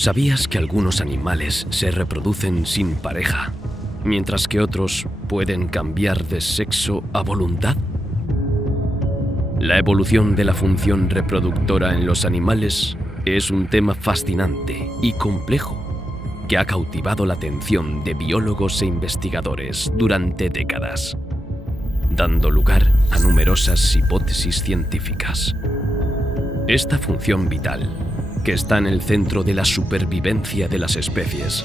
¿Sabías que algunos animales se reproducen sin pareja, mientras que otros pueden cambiar de sexo a voluntad? La evolución de la función reproductora en los animales es un tema fascinante y complejo que ha cautivado la atención de biólogos e investigadores durante décadas, dando lugar a numerosas hipótesis científicas. Esta función vital, que está en el centro de la supervivencia de las especies,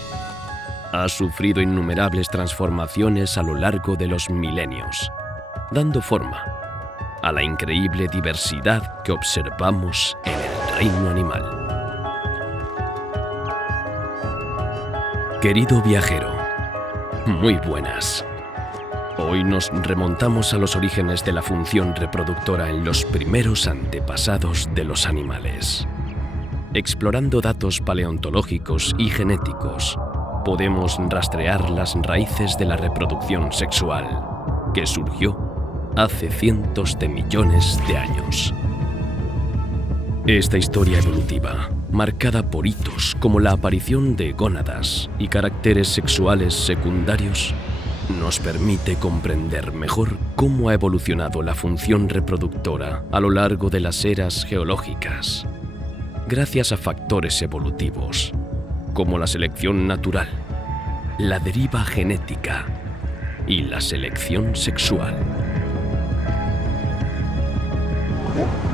ha sufrido innumerables transformaciones a lo largo de los milenios, dando forma a la increíble diversidad que observamos en el reino animal. Querido viajero, muy buenas. Hoy nos remontamos a los orígenes de la función reproductora en los primeros antepasados de los animales. Explorando datos paleontológicos y genéticos, podemos rastrear las raíces de la reproducción sexual, que surgió hace cientos de millones de años. Esta historia evolutiva, marcada por hitos como la aparición de gónadas y caracteres sexuales secundarios, nos permite comprender mejor cómo ha evolucionado la función reproductora a lo largo de las eras geológicas, gracias a factores evolutivos, como la selección natural, la deriva genética y la selección sexual.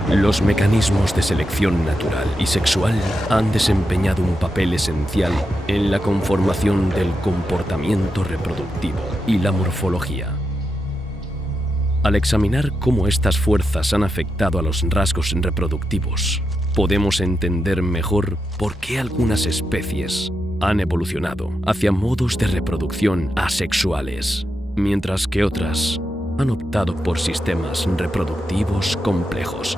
Los mecanismos de selección natural y sexual han desempeñado un papel esencial en la conformación del comportamiento reproductivo y la morfología. Al examinar cómo estas fuerzas han afectado a los rasgos reproductivos, podemos entender mejor por qué algunas especies han evolucionado hacia modos de reproducción asexuales, mientras que otras han optado por sistemas reproductivos complejos.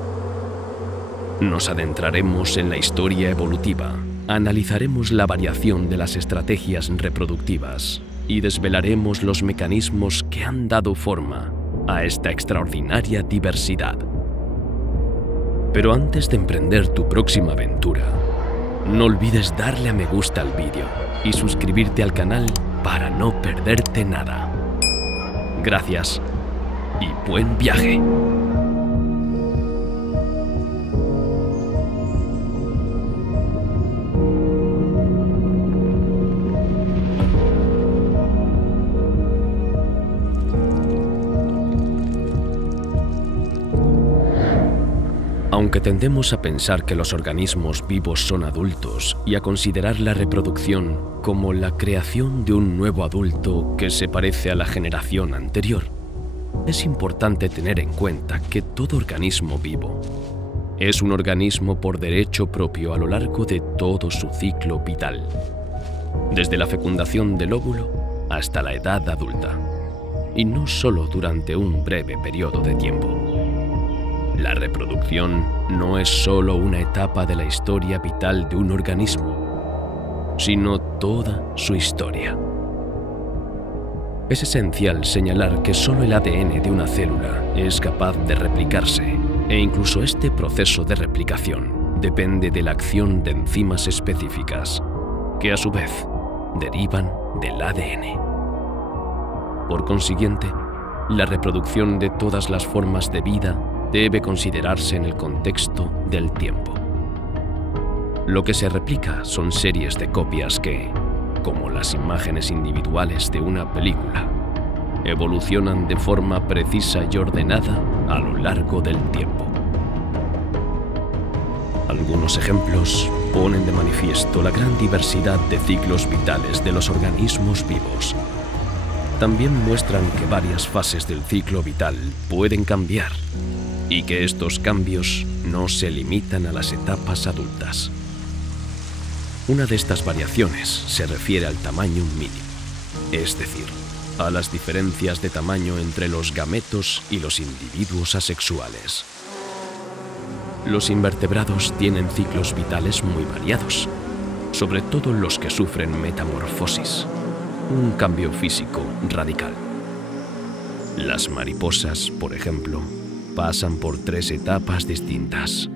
Nos adentraremos en la historia evolutiva, analizaremos la variación de las estrategias reproductivas y desvelaremos los mecanismos que han dado forma a esta extraordinaria diversidad. Pero antes de emprender tu próxima aventura, no olvides darle a me gusta al vídeo y suscribirte al canal para no perderte nada. Gracias y buen viaje. Aunque tendemos a pensar que los organismos vivos son adultos y a considerar la reproducción como la creación de un nuevo adulto que se parece a la generación anterior, es importante tener en cuenta que todo organismo vivo es un organismo por derecho propio a lo largo de todo su ciclo vital, desde la fecundación del óvulo hasta la edad adulta, y no solo durante un breve periodo de tiempo. La reproducción no es solo una etapa de la historia vital de un organismo, sino toda su historia. Es esencial señalar que solo el ADN de una célula es capaz de replicarse, e incluso este proceso de replicación depende de la acción de enzimas específicas, que a su vez derivan del ADN. Por consiguiente, la reproducción de todas las formas de vida debe considerarse en el contexto del tiempo. Lo que se replica son series de copias que, como las imágenes individuales de una película, evolucionan de forma precisa y ordenada a lo largo del tiempo. Algunos ejemplos ponen de manifiesto la gran diversidad de ciclos vitales de los organismos vivos. También muestran que varias fases del ciclo vital pueden cambiar y que estos cambios no se limitan a las etapas adultas. Una de estas variaciones se refiere al tamaño mínimo, es decir, a las diferencias de tamaño entre los gametos y los individuos asexuales. Los invertebrados tienen ciclos vitales muy variados, sobre todo los que sufren metamorfosis, un cambio físico radical. Las mariposas, por ejemplo, pasan por 3 etapas distintas: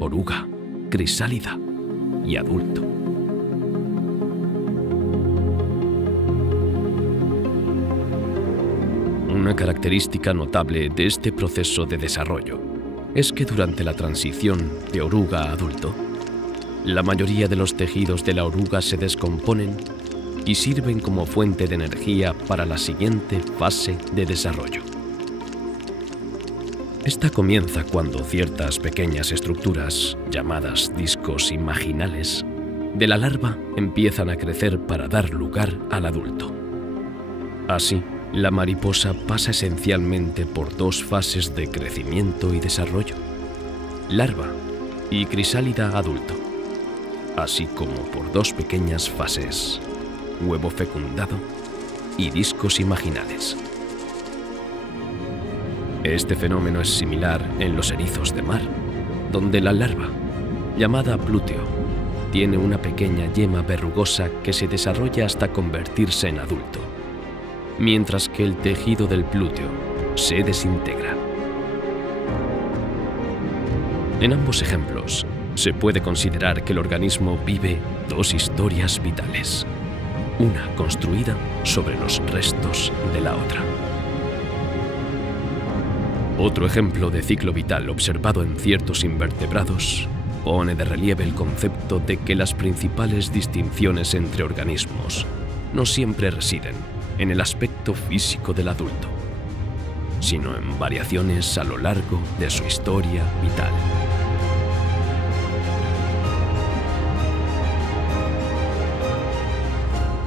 oruga, crisálida y adulto. Una característica notable de este proceso de desarrollo es que durante la transición de oruga a adulto, la mayoría de los tejidos de la oruga se descomponen y sirven como fuente de energía para la siguiente fase de desarrollo. Esta comienza cuando ciertas pequeñas estructuras, llamadas discos imaginales, de la larva empiezan a crecer para dar lugar al adulto. Así, la mariposa pasa esencialmente por dos fases de crecimiento y desarrollo: larva y crisálida adulto, así como por dos pequeñas fases: huevo fecundado y discos imaginales. Este fenómeno es similar en los erizos de mar, donde la larva, llamada plúteo, tiene una pequeña yema verrugosa que se desarrolla hasta convertirse en adulto, mientras que el tejido del plúteo se desintegra. En ambos ejemplos, se puede considerar que el organismo vive dos historias vitales, una construida sobre los restos de la otra. Otro ejemplo de ciclo vital observado en ciertos invertebrados pone de relieve el concepto de que las principales distinciones entre organismos no siempre residen en el aspecto físico del adulto, sino en variaciones a lo largo de su historia vital.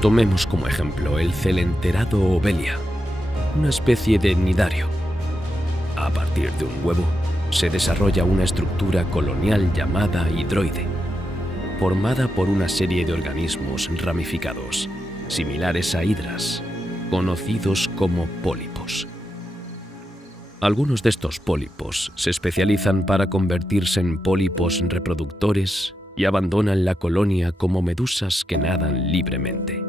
Tomemos como ejemplo el celenterado Obelia, una especie de cnidario. A partir de un huevo, se desarrolla una estructura colonial llamada hidroide, formada por una serie de organismos ramificados, similares a hidras, conocidos como pólipos. Algunos de estos pólipos se especializan para convertirse en pólipos reproductores y abandonan la colonia como medusas que nadan libremente,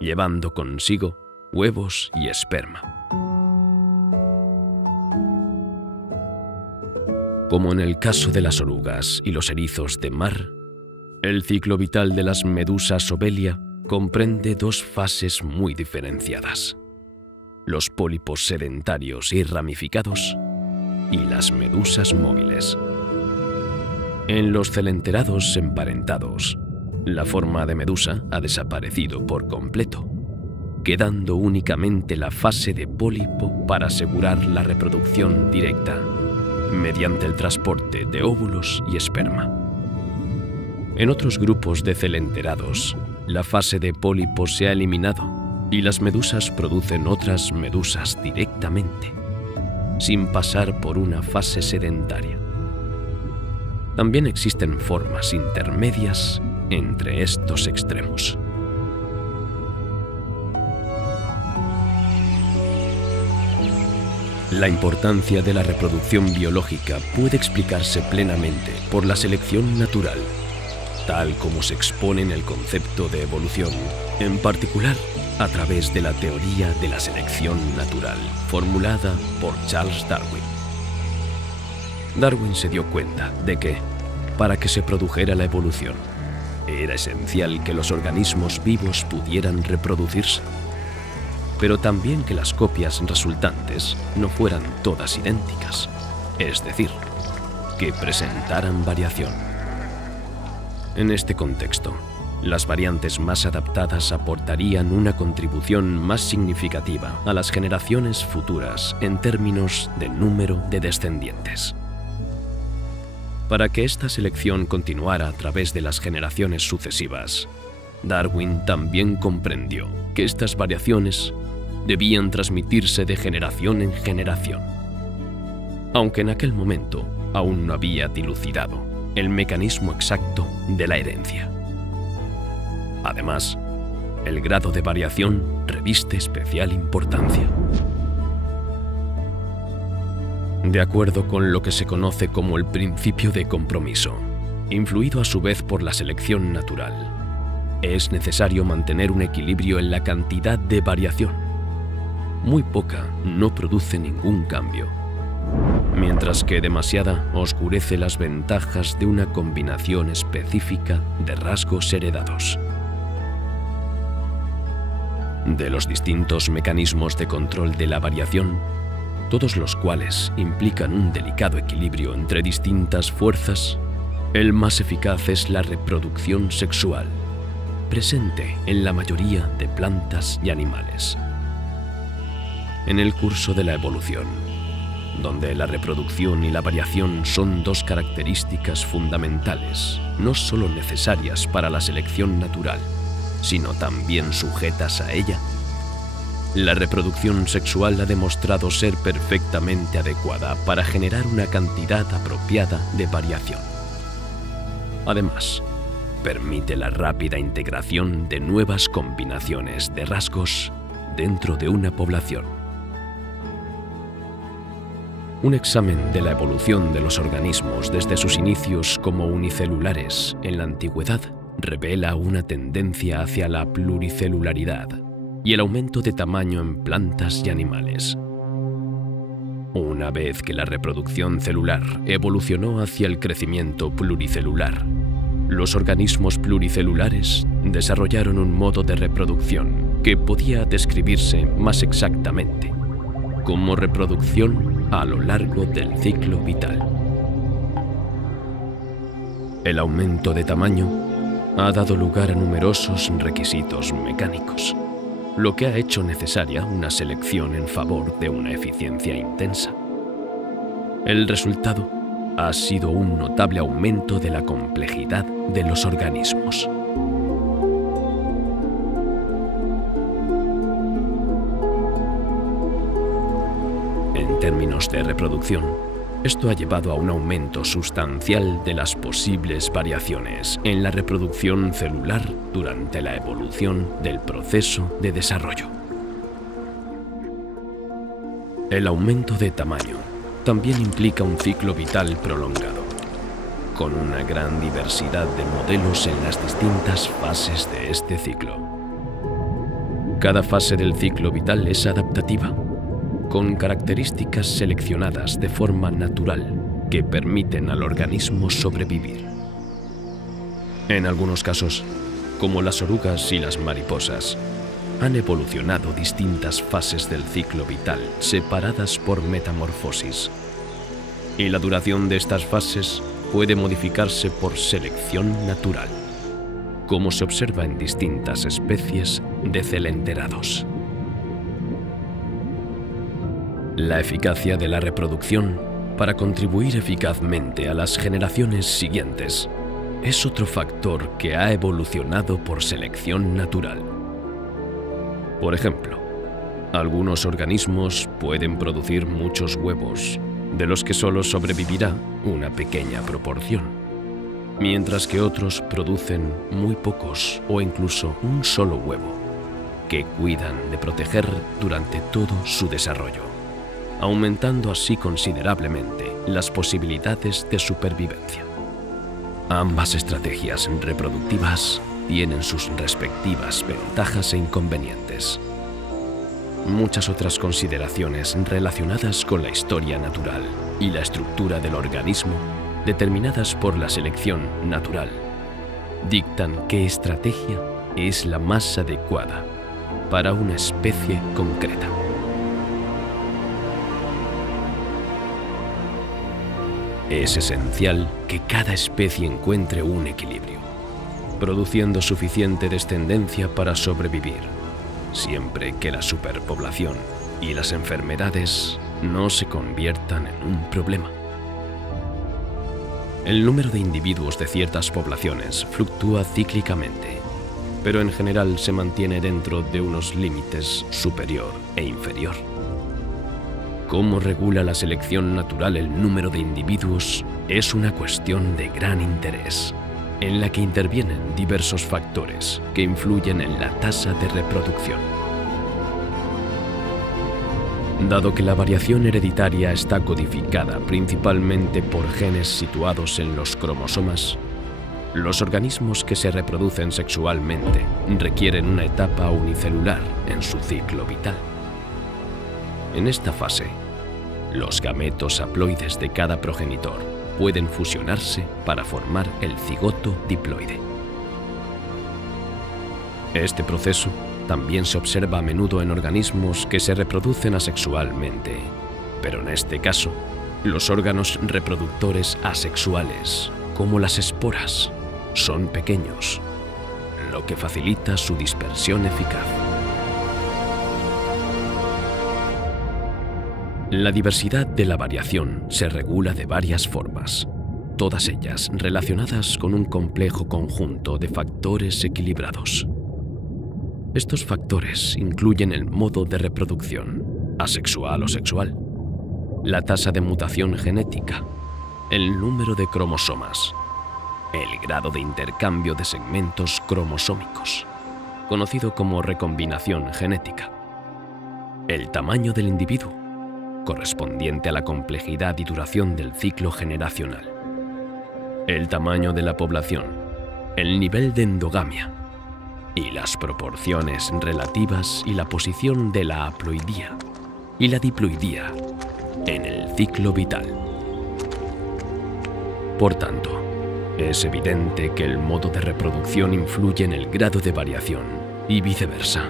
llevando consigo huevos y esperma. Como en el caso de las orugas y los erizos de mar, el ciclo vital de las medusas Obelia comprende dos fases muy diferenciadas: los pólipos sedentarios y ramificados y las medusas móviles. En los celenterados emparentados, la forma de medusa ha desaparecido por completo, quedando únicamente la fase de pólipo para asegurar la reproducción directa, mediante el transporte de óvulos y esperma. En otros grupos de celenterados, la fase de pólipo se ha eliminado y las medusas producen otras medusas directamente, sin pasar por una fase sedentaria. También existen formas intermedias entre estos extremos. La importancia de la reproducción biológica puede explicarse plenamente por la selección natural, tal como se expone en el concepto de evolución, en particular a través de la teoría de la selección natural, formulada por Charles Darwin. Darwin se dio cuenta de que, para que se produjera la evolución, era esencial que los organismos vivos pudieran reproducirse, pero también que las copias resultantes no fueran todas idénticas, es decir, que presentaran variación. En este contexto, las variantes más adaptadas aportarían una contribución más significativa a las generaciones futuras en términos de número de descendientes. Para que esta selección continuara a través de las generaciones sucesivas, Darwin también comprendió que estas variaciones debían transmitirse de generación en generación, aunque en aquel momento aún no había dilucidado el mecanismo exacto de la herencia. Además, el grado de variación reviste especial importancia. De acuerdo con lo que se conoce como el principio de compromiso, influido a su vez por la selección natural, es necesario mantener un equilibrio en la cantidad de variación. Muy poca no produce ningún cambio, mientras que demasiada oscurece las ventajas de una combinación específica de rasgos heredados. de los distintos mecanismos de control de la variación, todos los cuales implican un delicado equilibrio entre distintas fuerzas, el más eficaz es la reproducción sexual, presente en la mayoría de plantas y animales. En el curso de la evolución, donde la reproducción y la variación son dos características fundamentales, no solo necesarias para la selección natural, sino también sujetas a ella, la reproducción sexual ha demostrado ser perfectamente adecuada para generar una cantidad apropiada de variación. Además, permite la rápida integración de nuevas combinaciones de rasgos dentro de una población. Un examen de la evolución de los organismos desde sus inicios como unicelulares en la antigüedad revela una tendencia hacia la pluricelularidad y el aumento de tamaño en plantas y animales. Una vez que la reproducción celular evolucionó hacia el crecimiento pluricelular, los organismos pluricelulares desarrollaron un modo de reproducción que podía describirse más exactamente como reproducción a lo largo del ciclo vital. El aumento de tamaño ha dado lugar a numerosos requisitos mecánicos, lo que ha hecho necesaria una selección en favor de una eficiencia intensa. El resultado ha sido un notable aumento de la complejidad de los organismos. En términos de reproducción, esto ha llevado a un aumento sustancial de las posibles variaciones en la reproducción celular durante la evolución del proceso de desarrollo. El aumento de tamaño también implica un ciclo vital prolongado, con una gran diversidad de modelos en las distintas fases de este ciclo. Cada fase del ciclo vital es adaptativa, con características seleccionadas de forma natural que permiten al organismo sobrevivir. En algunos casos, como las orugas y las mariposas, han evolucionado distintas fases del ciclo vital separadas por metamorfosis. Y la duración de estas fases puede modificarse por selección natural, como se observa en distintas especies de celenterados. La eficacia de la reproducción para contribuir eficazmente a las generaciones siguientes es otro factor que ha evolucionado por selección natural. Por ejemplo, algunos organismos pueden producir muchos huevos, de los que solo sobrevivirá una pequeña proporción, mientras que otros producen muy pocos o incluso un solo huevo, que cuidan de proteger durante todo su desarrollo, aumentando así considerablemente las posibilidades de supervivencia. Ambas estrategias reproductivas tienen sus respectivas ventajas e inconvenientes. Muchas otras consideraciones relacionadas con la historia natural y la estructura del organismo, determinadas por la selección natural, dictan qué estrategia es la más adecuada para una especie concreta. Es esencial que cada especie encuentre un equilibrio, produciendo suficiente descendencia para sobrevivir, siempre que la superpoblación y las enfermedades no se conviertan en un problema. El número de individuos de ciertas poblaciones fluctúa cíclicamente, pero en general se mantiene dentro de unos límites superior e inferior. Cómo regula la selección natural el número de individuos es una cuestión de gran interés, en la que intervienen diversos factores que influyen en la tasa de reproducción. Dado que la variación hereditaria está codificada principalmente por genes situados en los cromosomas, los organismos que se reproducen sexualmente requieren una etapa unicelular en su ciclo vital. En esta fase, los gametos haploides de cada progenitor pueden fusionarse para formar el cigoto diploide. Este proceso también se observa a menudo en organismos que se reproducen asexualmente, pero en este caso, los órganos reproductores asexuales, como las esporas, son pequeños, lo que facilita su dispersión eficaz. La diversidad de la variación se regula de varias formas, todas ellas relacionadas con un complejo conjunto de factores equilibrados. Estos factores incluyen el modo de reproducción, asexual o sexual, la tasa de mutación genética, el número de cromosomas, el grado de intercambio de segmentos cromosómicos, conocido como recombinación genética, el tamaño del individuo, correspondiente a la complejidad y duración del ciclo generacional, el tamaño de la población, el nivel de endogamia y las proporciones relativas y la posición de la haploidía y la diploidía en el ciclo vital. Por tanto, es evidente que el modo de reproducción influye en el grado de variación y viceversa.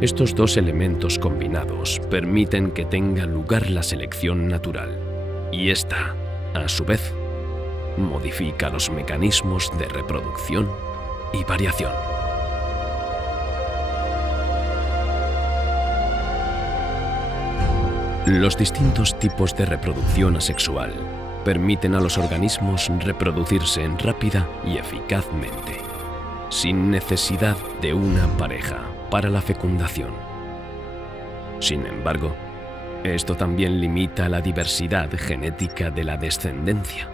Estos dos elementos combinados permiten que tenga lugar la selección natural, y esta, a su vez, modifica los mecanismos de reproducción y variación. Los distintos tipos de reproducción asexual permiten a los organismos reproducirse rápida y eficazmente, sin necesidad de una pareja para la fecundación. Sin embargo, esto también limita la diversidad genética de la descendencia,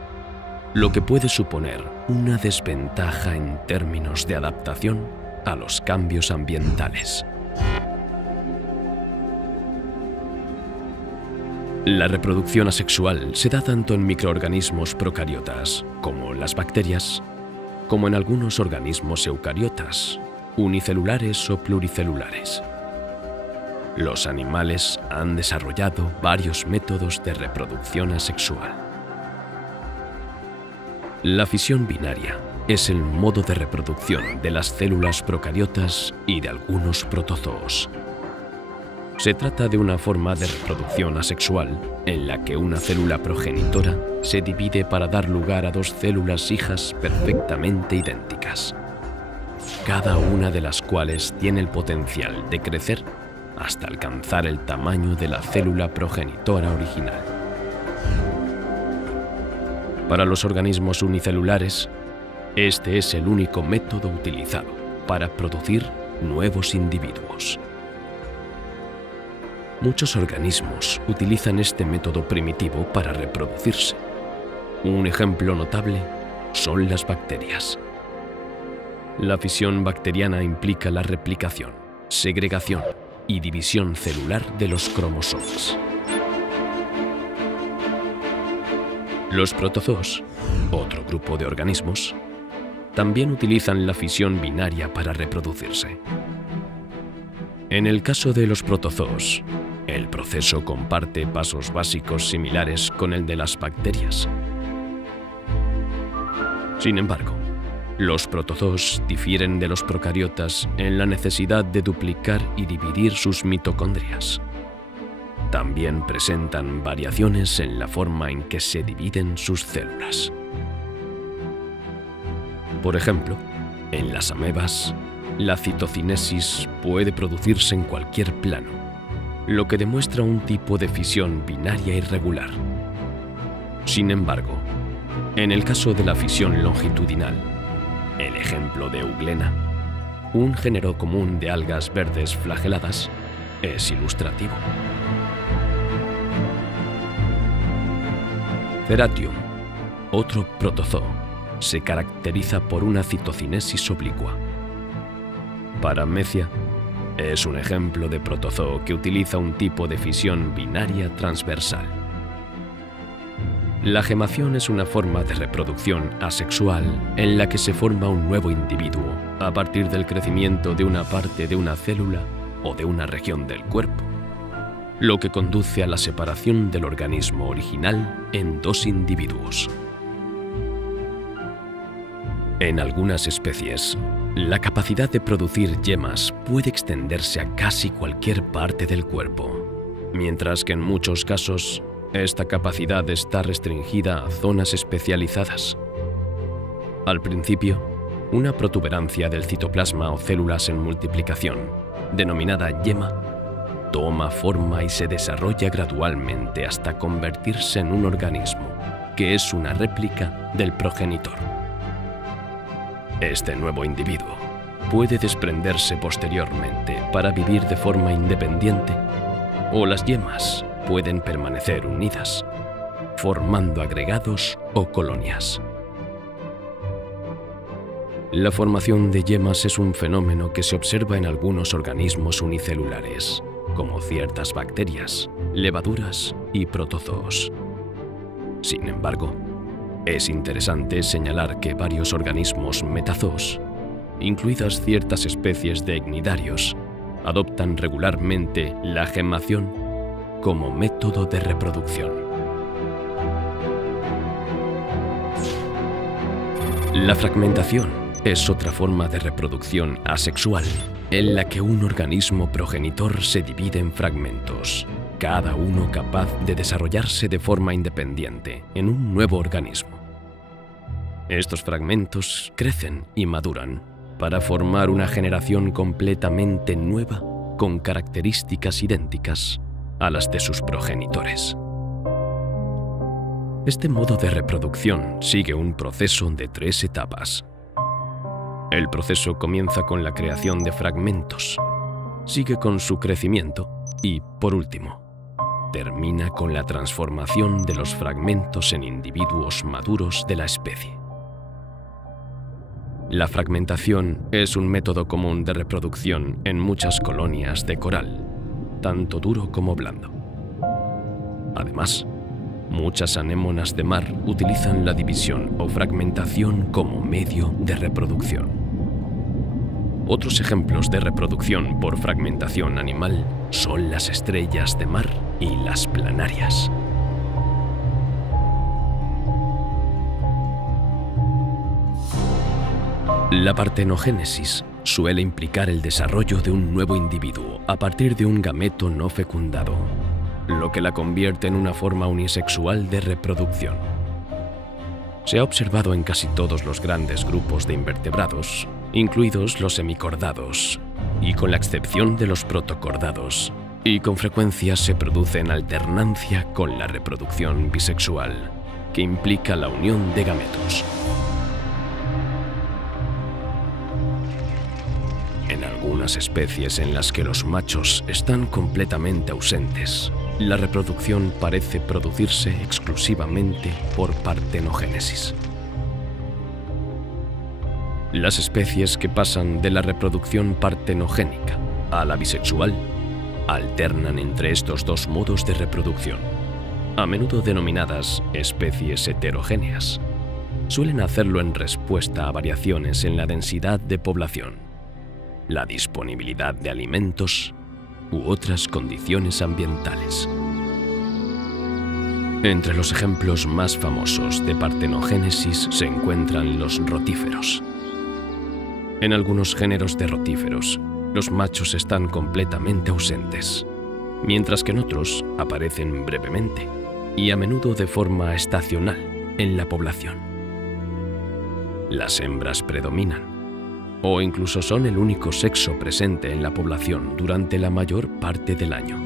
lo que puede suponer una desventaja en términos de adaptación a los cambios ambientales. La reproducción asexual se da tanto en microorganismos procariotas, como las bacterias, como en algunos organismos eucariotas, unicelulares o pluricelulares. Los animales han desarrollado varios métodos de reproducción asexual. La fisión binaria es el modo de reproducción de las células procariotas y de algunos protozoos. Se trata de una forma de reproducción asexual en la que una célula progenitora se divide para dar lugar a dos células hijas perfectamente idénticas, cada una de las cuales tiene el potencial de crecer hasta alcanzar el tamaño de la célula progenitora original. Para los organismos unicelulares, este es el único método utilizado para producir nuevos individuos. Muchos organismos utilizan este método primitivo para reproducirse. Un ejemplo notable son las bacterias. La fisión bacteriana implica la replicación, segregación y división celular de los cromosomas. Los protozoos, otro grupo de organismos, también utilizan la fisión binaria para reproducirse. En el caso de los protozoos, el proceso comparte pasos básicos similares con el de las bacterias. Sin embargo, los protozoos difieren de los procariotas en la necesidad de duplicar y dividir sus mitocondrias. También presentan variaciones en la forma en que se dividen sus células. Por ejemplo, en las amebas, la citocinesis puede producirse en cualquier plano, lo que demuestra un tipo de fisión binaria irregular. Sin embargo, en el caso de la fisión longitudinal, el ejemplo de Euglena, un género común de algas verdes flageladas, es ilustrativo. Ceratium, otro protozoo, se caracteriza por una citocinesis oblicua. Paramecia es un ejemplo de protozoo que utiliza un tipo de fisión binaria transversal. La gemación es una forma de reproducción asexual en la que se forma un nuevo individuo a partir del crecimiento de una parte de una célula o de una región del cuerpo, lo que conduce a la separación del organismo original en dos individuos. En algunas especies, la capacidad de producir yemas puede extenderse a casi cualquier parte del cuerpo, mientras que en muchos casos esta capacidad está restringida a zonas especializadas. Al principio, una protuberancia del citoplasma o células en multiplicación, denominada yema, toma forma y se desarrolla gradualmente hasta convertirse en un organismo, que es una réplica del progenitor. Este nuevo individuo puede desprenderse posteriormente para vivir de forma independiente, o las yemas pueden permanecer unidas, formando agregados o colonias. La formación de yemas es un fenómeno que se observa en algunos organismos unicelulares, como ciertas bacterias, levaduras y protozoos. Sin embargo, es interesante señalar que varios organismos metazoos, incluidas ciertas especies de cnidarios, adoptan regularmente la gemación como método de reproducción. La fragmentación es otra forma de reproducción asexual en la que un organismo progenitor se divide en fragmentos, cada uno capaz de desarrollarse de forma independiente en un nuevo organismo. Estos fragmentos crecen y maduran para formar una generación completamente nueva con características idénticas a las de sus progenitores. Este modo de reproducción sigue un proceso de 3 etapas. El proceso comienza con la creación de fragmentos, sigue con su crecimiento y, por último, termina con la transformación de los fragmentos en individuos maduros de la especie. La fragmentación es un método común de reproducción en muchas colonias de coral, tanto duro como blando. Además, muchas anémonas de mar utilizan la división o fragmentación como medio de reproducción. Otros ejemplos de reproducción por fragmentación animal son las estrellas de mar y las planarias. La partenogénesis suele implicar el desarrollo de un nuevo individuo a partir de un gameto no fecundado, lo que la convierte en una forma unisexual de reproducción. Se ha observado en casi todos los grandes grupos de invertebrados, incluidos los hemicordados, y con la excepción de los protocordados, y con frecuencia se produce en alternancia con la reproducción bisexual, que implica la unión de gametos. En algunas especies en las que los machos están completamente ausentes, la reproducción parece producirse exclusivamente por partenogénesis. Las especies que pasan de la reproducción partenogénica a la bisexual alternan entre estos dos modos de reproducción, a menudo denominadas especies heterogéneas. Suelen hacerlo en respuesta a variaciones en la densidad de población, la disponibilidad de alimentos u otras condiciones ambientales. Entre los ejemplos más famosos de partenogénesis se encuentran los rotíferos. En algunos géneros de rotíferos, los machos están completamente ausentes, mientras que en otros aparecen brevemente y a menudo de forma estacional en la población. Las hembras predominan, o incluso son el único sexo presente en la población durante la mayor parte del año.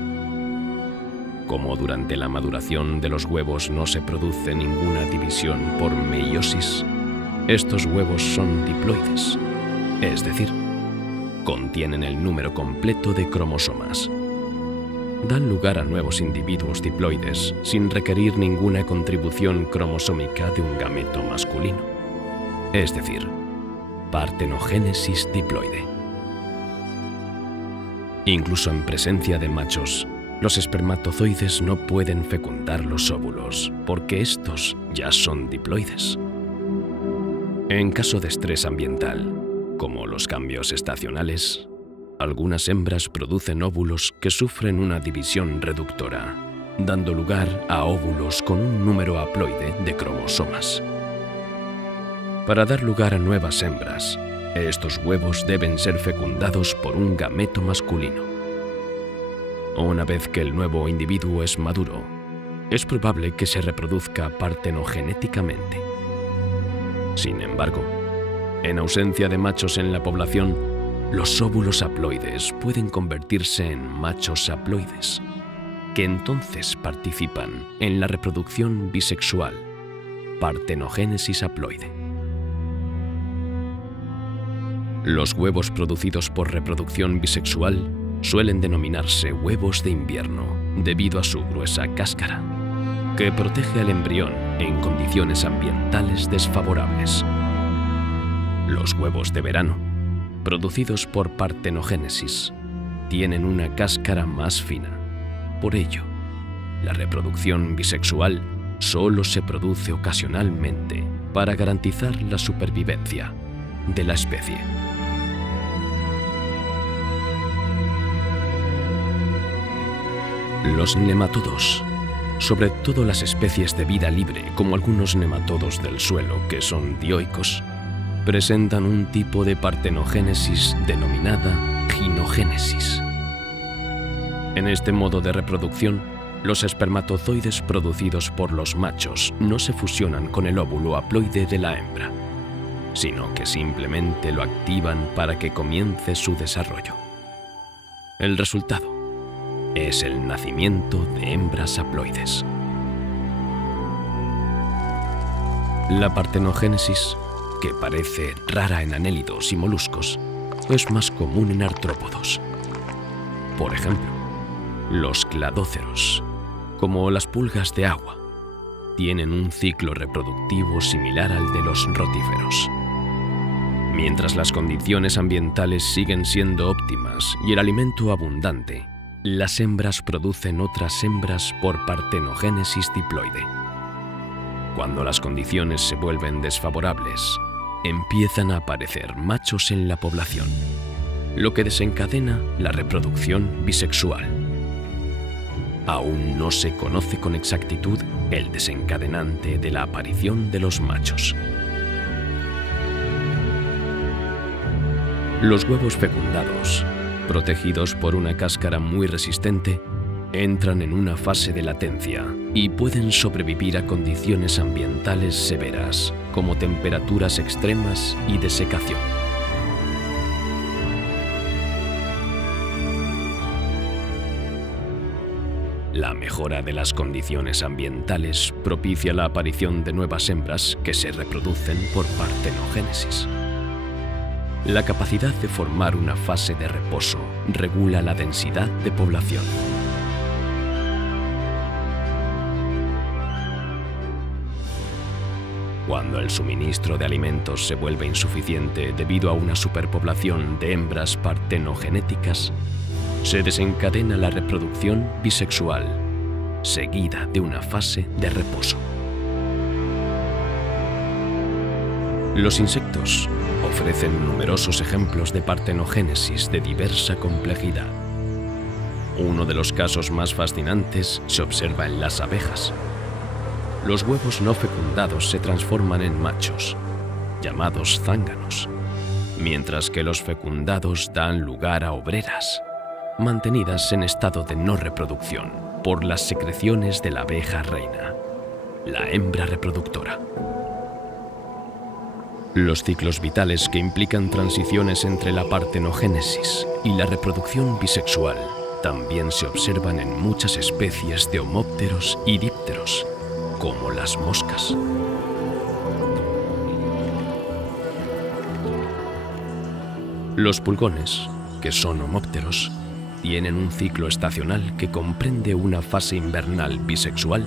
Como durante la maduración de los huevos no se produce ninguna división por meiosis, estos huevos son diploides, es decir, contienen el número completo de cromosomas. Dan lugar a nuevos individuos diploides sin requerir ninguna contribución cromosómica de un gameto masculino, es decir, partenogénesis diploide. Incluso en presencia de machos, los espermatozoides no pueden fecundar los óvulos porque estos ya son diploides. En caso de estrés ambiental, como los cambios estacionales, algunas hembras producen óvulos que sufren una división reductora, dando lugar a óvulos con un número haploide de cromosomas. Para dar lugar a nuevas hembras, Estos huevos deben ser fecundados por un gameto masculino. Una vez que el nuevo individuo es maduro, es probable que se reproduzca partenogenéticamente. Sin embargo, en ausencia de machos en la población, los óvulos haploides pueden convertirse en machos haploides, que entonces participan en la reproducción bisexual, partenogénesis haploide. Los huevos producidos por reproducción bisexual suelen denominarse huevos de invierno debido a su gruesa cáscara, que protege al embrión en condiciones ambientales desfavorables. Los huevos de verano, producidos por partenogénesis, tienen una cáscara más fina. Por ello, la reproducción bisexual solo se produce ocasionalmente para garantizar la supervivencia de la especie. Los nematodos, sobre todo las especies de vida libre como algunos nematodos del suelo que son dioicos, presentan un tipo de partenogénesis denominada ginogénesis. En este modo de reproducción, los espermatozoides producidos por los machos no se fusionan con el óvulo haploide de la hembra, sino que simplemente lo activan para que comience su desarrollo. El resultado es el nacimiento de hembras haploides. La partenogénesis, que parece rara en anélidos y moluscos, es más común en artrópodos. Por ejemplo, los cladóceros, como las pulgas de agua, tienen un ciclo reproductivo similar al de los rotíferos. Mientras las condiciones ambientales siguen siendo óptimas y el alimento abundante, las hembras producen otras hembras por partenogénesis diploide. Cuando las condiciones se vuelven desfavorables, empiezan a aparecer machos en la población, lo que desencadena la reproducción bisexual. Aún no se conoce con exactitud el desencadenante de la aparición de los machos. Los huevos fecundados, protegidos por una cáscara muy resistente, entran en una fase de latencia y pueden sobrevivir a condiciones ambientales severas, como temperaturas extremas y desecación. La mejora de las condiciones ambientales propicia la aparición de nuevas hembras que se reproducen por partenogénesis. La capacidad de formar una fase de reposo regula la densidad de población. Cuando el suministro de alimentos se vuelve insuficiente debido a una superpoblación de hembras partenogenéticas, se desencadena la reproducción bisexual, seguida de una fase de reposo. Los insectos ofrecen numerosos ejemplos de partenogénesis de diversa complejidad. Uno de los casos más fascinantes se observa en las abejas. Los huevos no fecundados se transforman en machos, llamados zánganos, mientras que los fecundados dan lugar a obreras, mantenidas en estado de no reproducción por las secreciones de la abeja reina, la hembra reproductora. Los ciclos vitales que implican transiciones entre la partenogénesis y la reproducción bisexual también se observan en muchas especies de homópteros y dípteros, como las moscas. Los pulgones, que son homópteros, tienen un ciclo estacional que comprende una fase invernal bisexual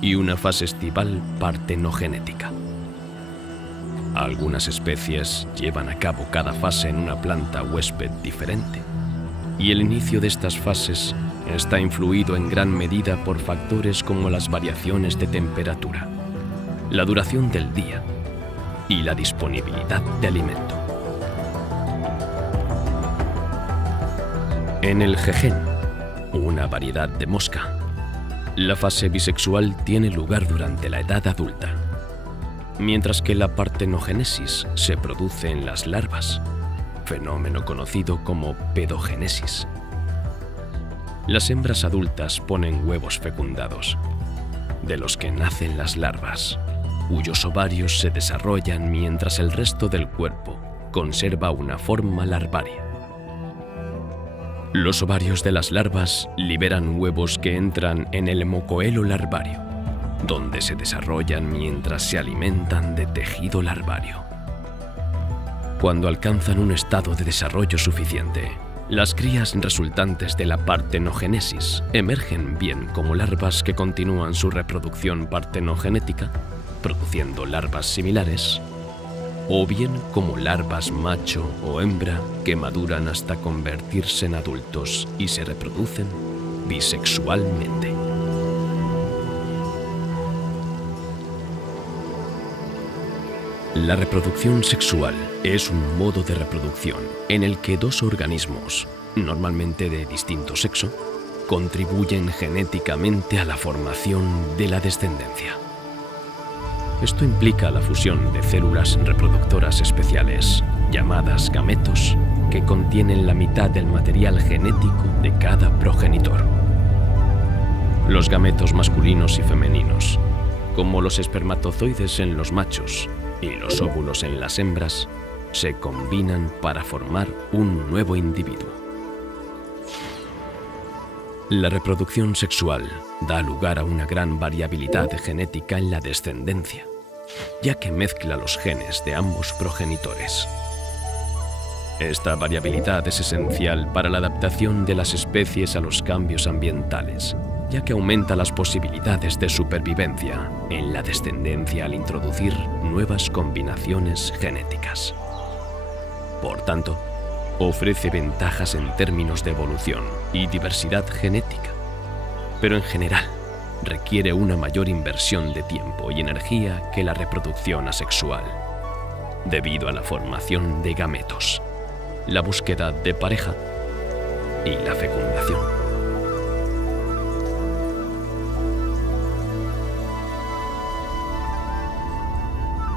y una fase estival partenogenética. Algunas especies llevan a cabo cada fase en una planta huésped diferente, y el inicio de estas fases está influido en gran medida por factores como las variaciones de temperatura, la duración del día y la disponibilidad de alimento. En el jején, una variedad de mosca, la fase bisexual tiene lugar durante la edad adulta. mientras que la partenogénesis se produce en las larvas, fenómeno conocido como pedogénesis. Las hembras adultas ponen huevos fecundados, de los que nacen las larvas, cuyos ovarios se desarrollan mientras el resto del cuerpo conserva una forma larvaria. Los ovarios de las larvas liberan huevos que entran en el hemocoelo larvario, donde se desarrollan mientras se alimentan de tejido larvario. Cuando alcanzan un estado de desarrollo suficiente, las crías resultantes de la partenogénesis emergen bien como larvas que continúan su reproducción partenogenética, produciendo larvas similares, o bien como larvas macho o hembra que maduran hasta convertirse en adultos y se reproducen bisexualmente. La reproducción sexual es un modo de reproducción en el que dos organismos, normalmente de distinto sexo, contribuyen genéticamente a la formación de la descendencia. Esto implica la fusión de células reproductoras especiales, llamadas gametos, que contienen la mitad del material genético de cada progenitor. Los gametos masculinos y femeninos, como los espermatozoides en los machos y los óvulos en las hembras, se combinan para formar un nuevo individuo. La reproducción sexual da lugar a una gran variabilidad genética en la descendencia, ya que mezcla los genes de ambos progenitores. Esta variabilidad es esencial para la adaptación de las especies a los cambios ambientales, ya que aumenta las posibilidades de supervivencia en la descendencia al introducir nuevas combinaciones genéticas. Por tanto, ofrece ventajas en términos de evolución y diversidad genética, pero en general requiere una mayor inversión de tiempo y energía que la reproducción asexual, debido a la formación de gametos, la búsqueda de pareja y la fecundación.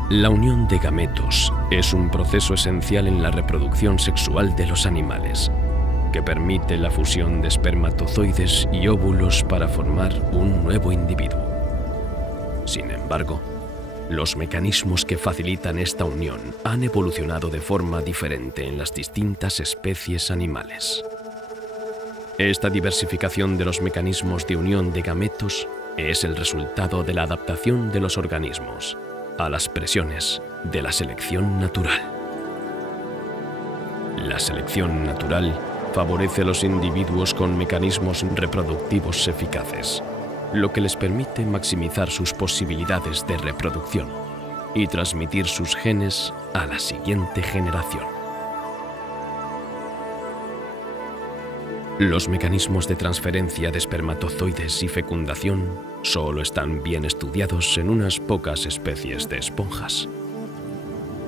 La unión de gametos es un proceso esencial en la reproducción sexual de los animales, que permite la fusión de espermatozoides y óvulos para formar un nuevo individuo. Sin embargo, los mecanismos que facilitan esta unión han evolucionado de forma diferente en las distintas especies animales. Esta diversificación de los mecanismos de unión de gametos es el resultado de la adaptación de los organismos a las presiones de la selección natural. La selección natural favorece a los individuos con mecanismos reproductivos eficaces, lo que les permite maximizar sus posibilidades de reproducción y transmitir sus genes a la siguiente generación. Los mecanismos de transferencia de espermatozoides y fecundación solo están bien estudiados en unas pocas especies de esponjas.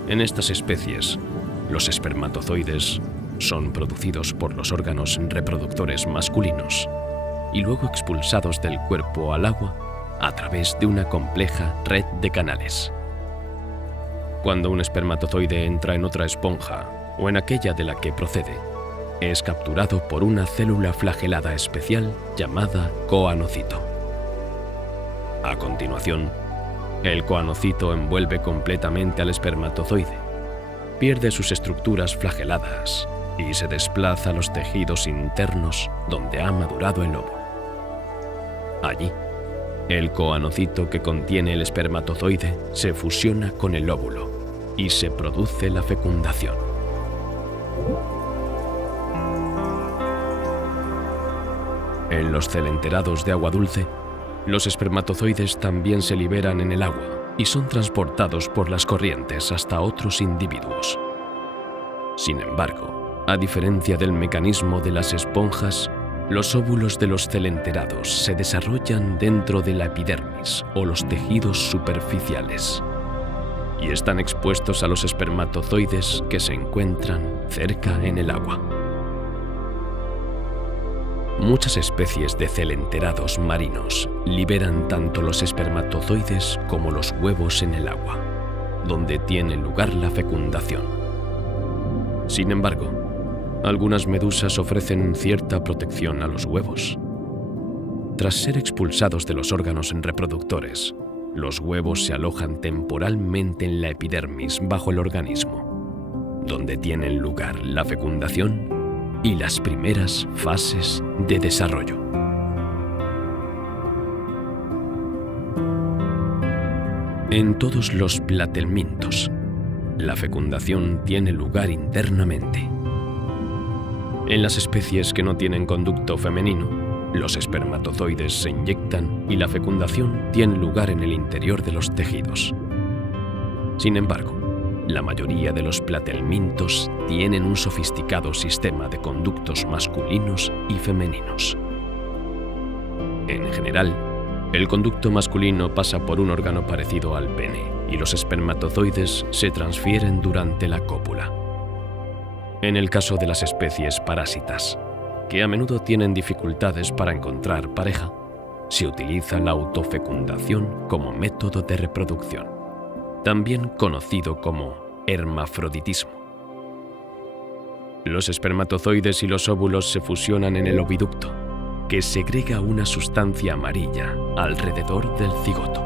En estas especies, los espermatozoides son producidos por los órganos reproductores masculinos y luego expulsados del cuerpo al agua a través de una compleja red de canales. Cuando un espermatozoide entra en otra esponja o en aquella de la que procede, es capturado por una célula flagelada especial llamada coanocito. A continuación, el coanocito envuelve completamente al espermatozoide, pierde sus estructuras flageladas y se desplaza a los tejidos internos donde ha madurado el óvulo. Allí, el coanocito que contiene el espermatozoide se fusiona con el óvulo y se produce la fecundación. En los celenterados de agua dulce, los espermatozoides también se liberan en el agua y son transportados por las corrientes hasta otros individuos. Sin embargo, a diferencia del mecanismo de las esponjas, los óvulos de los celenterados se desarrollan dentro de la epidermis o los tejidos superficiales y están expuestos a los espermatozoides que se encuentran cerca en el agua. Muchas especies de celenterados marinos liberan tanto los espermatozoides como los huevos en el agua, donde tiene lugar la fecundación. Sin embargo, algunas medusas ofrecen cierta protección a los huevos. Tras ser expulsados de los órganos reproductores, los huevos se alojan temporalmente en la epidermis bajo el organismo, donde tienen lugar la fecundación y las primeras fases de desarrollo. En todos los platelmintos, la fecundación tiene lugar internamente. En las especies que no tienen conducto femenino, los espermatozoides se inyectan y la fecundación tiene lugar en el interior de los tejidos. Sin embargo, la mayoría de los platelmintos tienen un sofisticado sistema de conductos masculinos y femeninos. En general, el conducto masculino pasa por un órgano parecido al pene y los espermatozoides se transfieren durante la cópula. En el caso de las especies parásitas, que a menudo tienen dificultades para encontrar pareja, se utiliza la autofecundación como método de reproducción, también conocido como hermafroditismo. Los espermatozoides y los óvulos se fusionan en el oviducto, que segrega una sustancia amarilla alrededor del cigoto.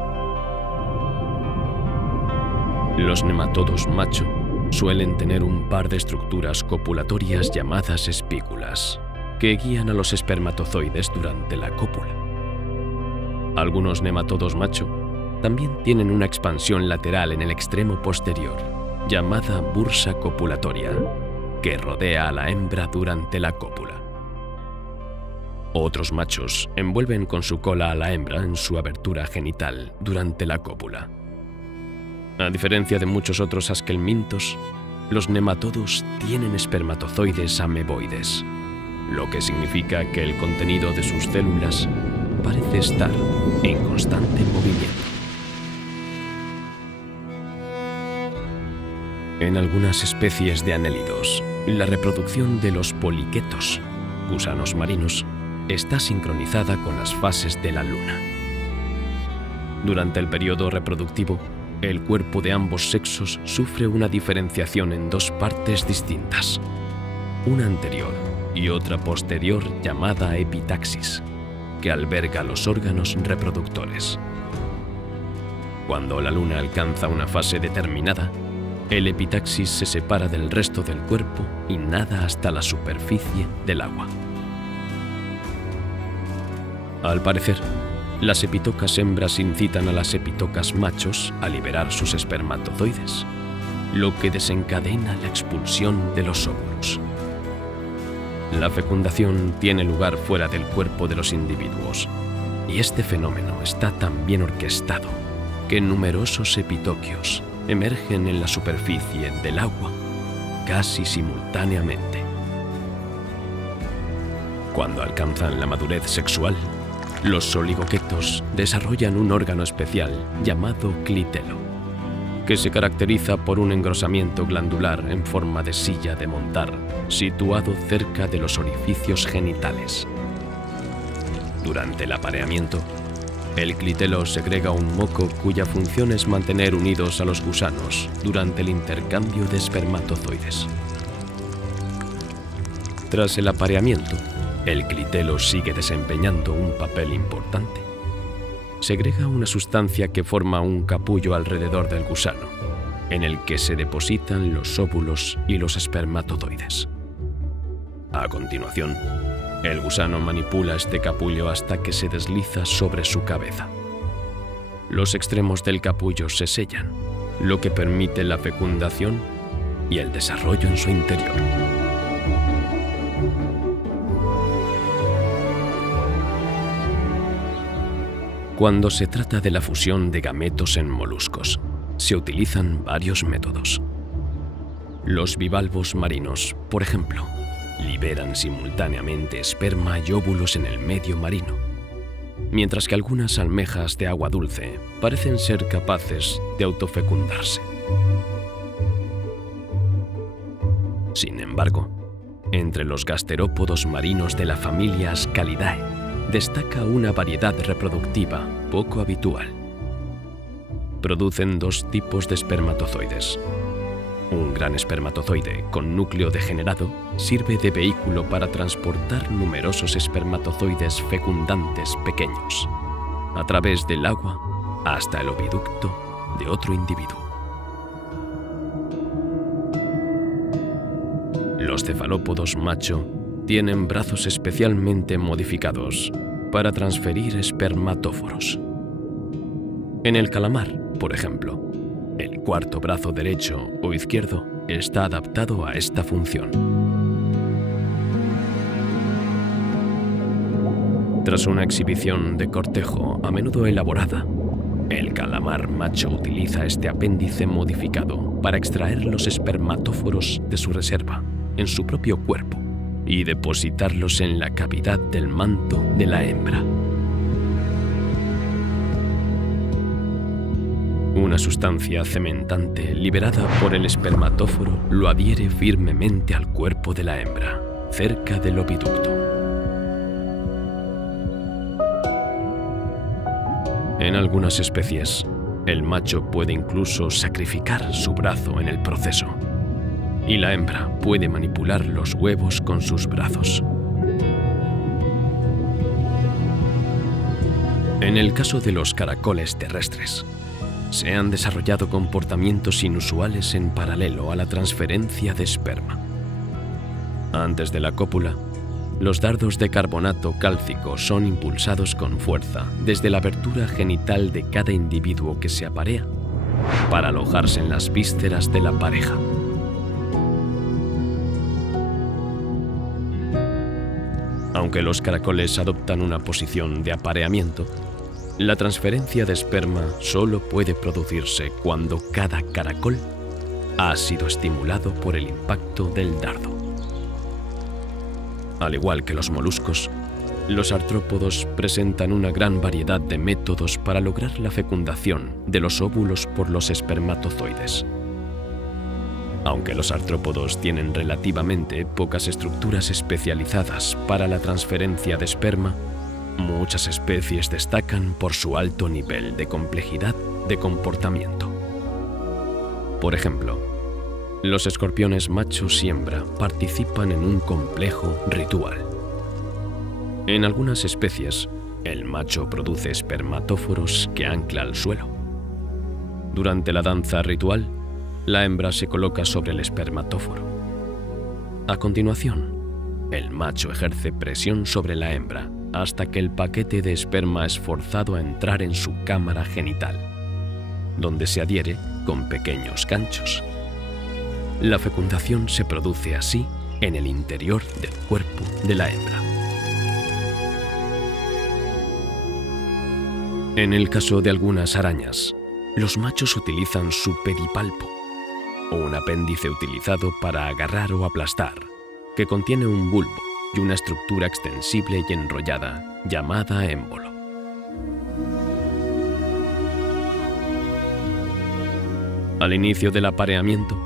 Los nematodos macho suelen tener un par de estructuras copulatorias llamadas espículas, que guían a los espermatozoides durante la cópula. Algunos nematodos macho también tienen una expansión lateral en el extremo posterior, llamada bursa copulatoria, que rodea a la hembra durante la cópula. Otros machos envuelven con su cola a la hembra en su abertura genital durante la cópula. A diferencia de muchos otros asquelmintos, los nematodos tienen espermatozoides ameboides, lo que significa que el contenido de sus células parece estar en constante movimiento. En algunas especies de anélidos, la reproducción de los poliquetos, gusanos marinos, está sincronizada con las fases de la luna. Durante el periodo reproductivo, el cuerpo de ambos sexos sufre una diferenciación en dos partes distintas, una anterior y otra posterior llamada epitaxis, que alberga los órganos reproductores. Cuando la luna alcanza una fase determinada, el epitaxis se separa del resto del cuerpo y nada hasta la superficie del agua. Al parecer, las epitocas hembras incitan a las epitocas machos a liberar sus espermatozoides, lo que desencadena la expulsión de los óvulos. La fecundación tiene lugar fuera del cuerpo de los individuos, y este fenómeno está tan bien orquestado que numerosos epitoquios emergen en la superficie del agua casi simultáneamente. Cuando alcanzan la madurez sexual, los oligoquetos desarrollan un órgano especial llamado clitelo, que se caracteriza por un engrosamiento glandular en forma de silla de montar, situado cerca de los orificios genitales. Durante el apareamiento, el clitelo segrega un moco cuya función es mantener unidos a los gusanos durante el intercambio de espermatozoides. Tras el apareamiento, el clitelo sigue desempeñando un papel importante. Segrega una sustancia que forma un capullo alrededor del gusano, en el que se depositan los óvulos y los espermatozoides. A continuación, el gusano manipula este capullo hasta que se desliza sobre su cabeza. Los extremos del capullo se sellan, lo que permite la fecundación y el desarrollo en su interior. Cuando se trata de la fusión de gametos en moluscos, se utilizan varios métodos. Los bivalvos marinos, por ejemplo, liberan simultáneamente esperma y óvulos en el medio marino, mientras que algunas almejas de agua dulce parecen ser capaces de autofecundarse. Sin embargo, entre los gasterópodos marinos de la familia Ascalidae, destaca una variedad reproductiva poco habitual. producen dos tipos de espermatozoides. Un gran espermatozoide con núcleo degenerado sirve de vehículo para transportar numerosos espermatozoides fecundantes pequeños a través del agua hasta el oviducto de otro individuo. Los cefalópodos macho tienen brazos especialmente modificados para transferir espermatóforos. En el calamar, por ejemplo, el cuarto brazo derecho o izquierdo está adaptado a esta función. Tras una exhibición de cortejo a menudo elaborada, el calamar macho utiliza este apéndice modificado para extraer los espermatóforos de su reserva en su propio cuerpo y depositarlos en la cavidad del manto de la hembra. Una sustancia cementante liberada por el espermatóforo lo adhiere firmemente al cuerpo de la hembra, cerca del oviducto. En algunas especies, el macho puede incluso sacrificar su brazo en el proceso, y la hembra puede manipular los huevos con sus brazos. En el caso de los caracoles terrestres, se han desarrollado comportamientos inusuales en paralelo a la transferencia de esperma. Antes de la cópula, los dardos de carbonato cálcico son impulsados con fuerza desde la abertura genital de cada individuo que se aparea para alojarse en las vísceras de la pareja. Aunque los caracoles adoptan una posición de apareamiento, la transferencia de esperma solo puede producirse cuando cada caracol ha sido estimulado por el impacto del dardo. Al igual que los moluscos, los artrópodos presentan una gran variedad de métodos para lograr la fecundación de los óvulos por los espermatozoides. Aunque los artrópodos tienen relativamente pocas estructuras especializadas para la transferencia de esperma, muchas especies destacan por su alto nivel de complejidad de comportamiento. Por ejemplo, los escorpiones machos y hembra participan en un complejo ritual. En algunas especies, el macho produce espermatóforos que ancla al suelo. Durante la danza ritual, la hembra se coloca sobre el espermatóforo. A continuación, el macho ejerce presión sobre la hembra hasta que el paquete de esperma es forzado a entrar en su cámara genital, donde se adhiere con pequeños ganchos. La fecundación se produce así en el interior del cuerpo de la hembra. En el caso de algunas arañas, los machos utilizan su pedipalpo, un apéndice utilizado para agarrar o aplastar, que contiene un bulbo y una estructura extensible y enrollada llamada émbolo. Al inicio del apareamiento,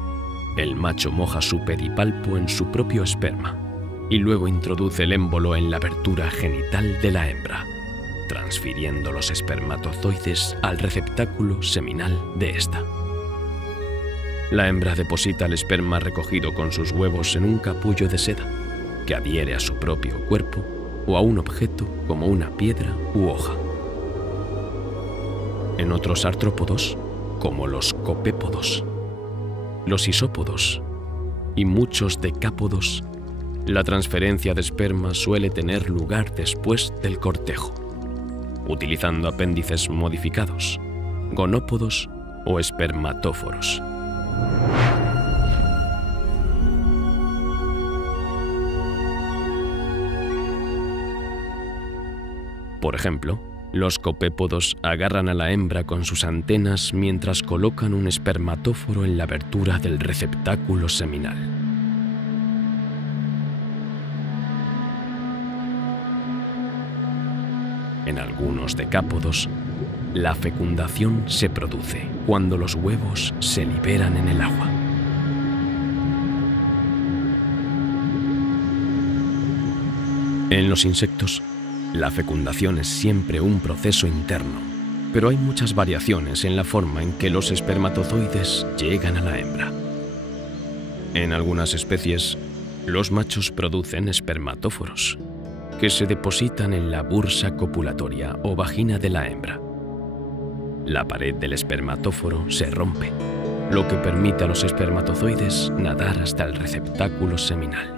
el macho moja su pedipalpo en su propio esperma y luego introduce el émbolo en la abertura genital de la hembra, transfiriendo los espermatozoides al receptáculo seminal de esta. La hembra deposita el esperma recogido con sus huevos en un capullo de seda que adhiere a su propio cuerpo o a un objeto como una piedra u hoja. En otros artrópodos, como los copépodos, los isópodos y muchos decápodos, la transferencia de esperma suele tener lugar después del cortejo, utilizando apéndices modificados, gonópodos o espermatóforos. Por ejemplo, los copépodos agarran a la hembra con sus antenas mientras colocan un espermatóforo en la abertura del receptáculo seminal. En algunos decápodos, la fecundación se produce cuando los huevos se liberan en el agua. En los insectos, la fecundación es siempre un proceso interno, pero hay muchas variaciones en la forma en que los espermatozoides llegan a la hembra. En algunas especies, los machos producen espermatóforos, que se depositan en la bursa copulatoria o vagina de la hembra. La pared del espermatóforo se rompe, lo que permite a los espermatozoides nadar hasta el receptáculo seminal.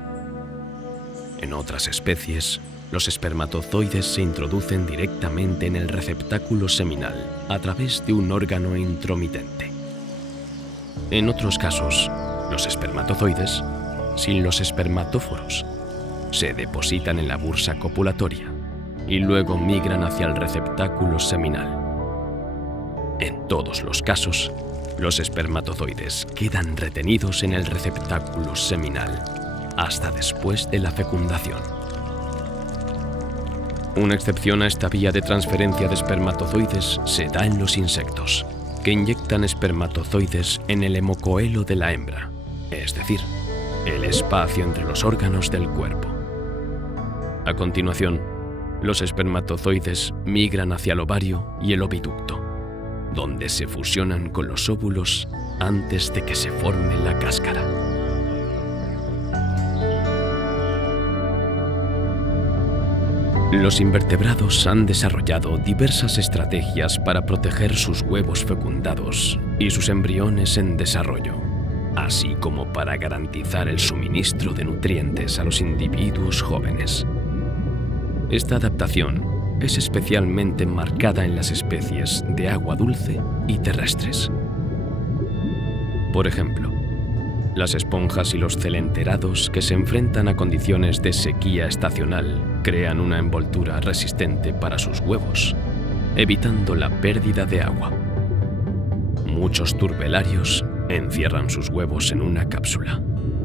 En otras especies, los espermatozoides se introducen directamente en el receptáculo seminal a través de un órgano intromitente. En otros casos, los espermatozoides, sin los espermatóforos, se depositan en la bursa copulatoria y luego migran hacia el receptáculo seminal. En todos los casos, los espermatozoides quedan retenidos en el receptáculo seminal hasta después de la fecundación. Una excepción a esta vía de transferencia de espermatozoides se da en los insectos, que inyectan espermatozoides en el hemocoelo de la hembra, es decir, el espacio entre los órganos del cuerpo. A continuación, los espermatozoides migran hacia el ovario y el oviducto, donde se fusionan con los óvulos antes de que se forme la cáscara. Los invertebrados han desarrollado diversas estrategias para proteger sus huevos fecundados y sus embriones en desarrollo, así como para garantizar el suministro de nutrientes a los individuos jóvenes. Esta adaptación es especialmente marcada en las especies de agua dulce y terrestres. Por ejemplo, las esponjas y los celenterados que se enfrentan a condiciones de sequía estacional crean una envoltura resistente para sus huevos, evitando la pérdida de agua. Muchos turbelarios encierran sus huevos en una cápsula,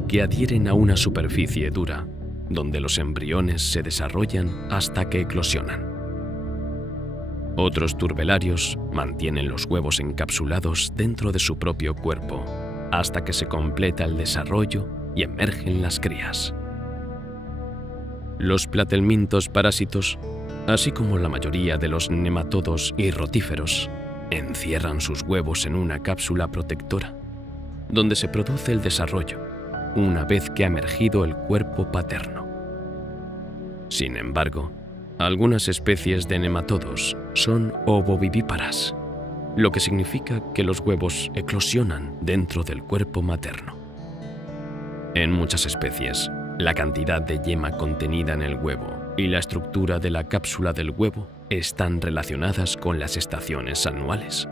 que adhieren a una superficie dura, donde los embriones se desarrollan hasta que eclosionan. Otros turbelarios mantienen los huevos encapsulados dentro de su propio cuerpo hasta que se completa el desarrollo y emergen las crías. Los platelmintos parásitos, así como la mayoría de los nematodos y rotíferos, encierran sus huevos en una cápsula protectora, donde se produce el desarrollo una vez que ha emergido el cuerpo paterno. Sin embargo, algunas especies de nematodos son ovovivíparas, lo que significa que los huevos eclosionan dentro del cuerpo materno. En muchas especies, la cantidad de yema contenida en el huevo y la estructura de la cápsula del huevo están relacionadas con las estaciones anuales,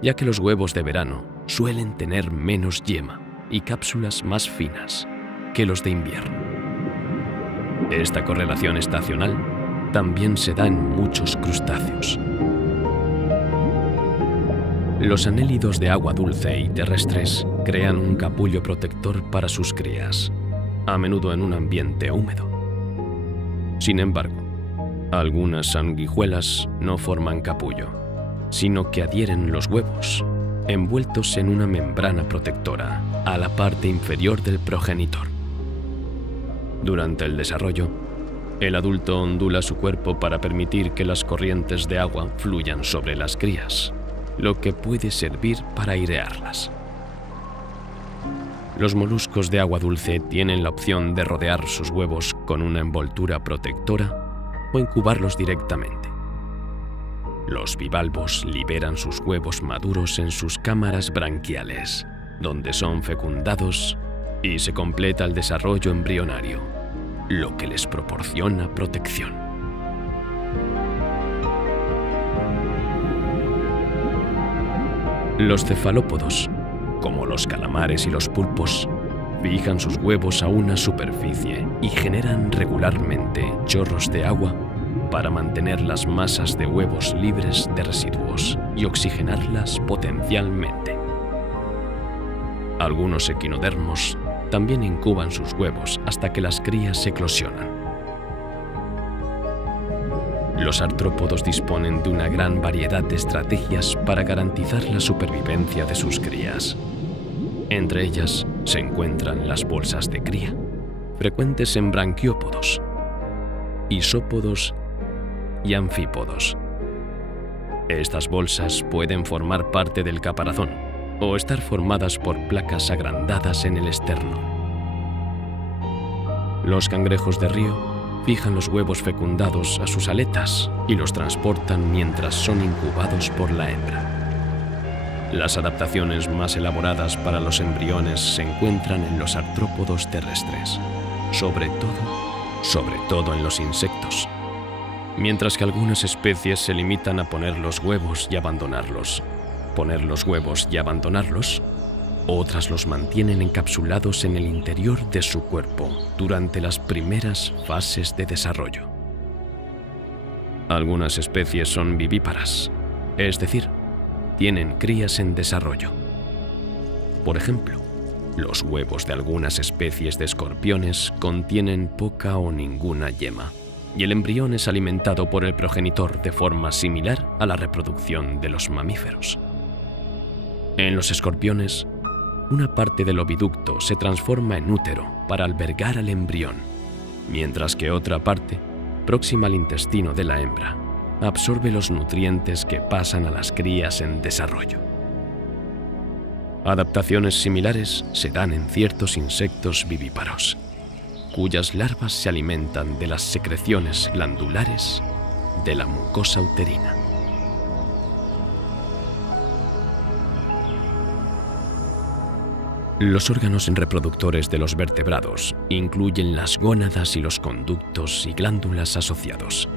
ya que los huevos de verano suelen tener menos yema y cápsulas más finas que los de invierno. Esta correlación estacional también se da en muchos crustáceos. Los anélidos de agua dulce y terrestres crean un capullo protector para sus crías, a menudo en un ambiente húmedo. Sin embargo, algunas sanguijuelas no forman capullo, sino que adhieren los huevos, envueltos en una membrana protectora, a la parte inferior del progenitor. Durante el desarrollo, el adulto ondula su cuerpo para permitir que las corrientes de agua fluyan sobre las crías, lo que puede servir para airearlas. Los moluscos de agua dulce tienen la opción de rodear sus huevos con una envoltura protectora o incubarlos directamente. Los bivalvos liberan sus huevos maduros en sus cámaras branquiales, donde son fecundados y se completa el desarrollo embrionario, lo que les proporciona protección. Los cefalópodos, como los calamares y los pulpos, fijan sus huevos a una superficie y generan regularmente chorros de agua para mantener las masas de huevos libres de residuos y oxigenarlas potencialmente. Algunos equinodermos también incuban sus huevos hasta que las crías eclosionan. Los artrópodos disponen de una gran variedad de estrategias para garantizar la supervivencia de sus crías. Entre ellas se encuentran las bolsas de cría, frecuentes en branquiópodos, isópodos y anfípodos. Estas bolsas pueden formar parte del caparazón o estar formadas por placas agrandadas en el externo. Los cangrejos de río fijan los huevos fecundados a sus aletas y los transportan mientras son incubados por la hembra. Las adaptaciones más elaboradas para los embriones se encuentran en los artrópodos terrestres, sobre todo en los insectos, mientras que algunas especies se limitan a poner los huevos y abandonarlos. Otras los mantienen encapsulados en el interior de su cuerpo durante las primeras fases de desarrollo. Algunas especies son vivíparas, es decir, tienen crías en desarrollo. Por ejemplo, los huevos de algunas especies de escorpiones contienen poca o ninguna yema, y el embrión es alimentado por el progenitor de forma similar a la reproducción de los mamíferos. En los escorpiones, una parte del oviducto se transforma en útero para albergar al embrión, mientras que otra parte, próxima al intestino de la hembra, absorbe los nutrientes que pasan a las crías en desarrollo. Adaptaciones similares se dan en ciertos insectos vivíparos, cuyas larvas se alimentan de las secreciones glandulares de la mucosa uterina. Los órganos reproductores de los vertebrados incluyen las gónadas y los conductos y glándulas asociados.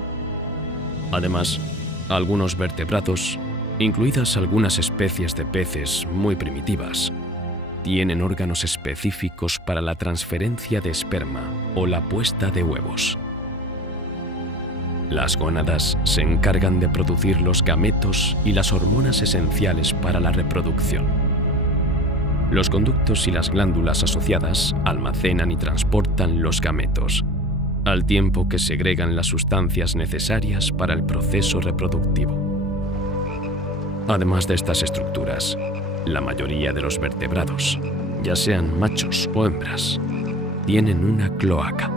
Además, algunos vertebrados, incluidas algunas especies de peces muy primitivas, tienen órganos específicos para la transferencia de esperma o la puesta de huevos. Las gónadas se encargan de producir los gametos y las hormonas esenciales para la reproducción. Los conductos y las glándulas asociadas almacenan y transportan los gametos, al tiempo que segregan las sustancias necesarias para el proceso reproductivo. Además de estas estructuras, la mayoría de los vertebrados, ya sean machos o hembras, tienen una cloaca.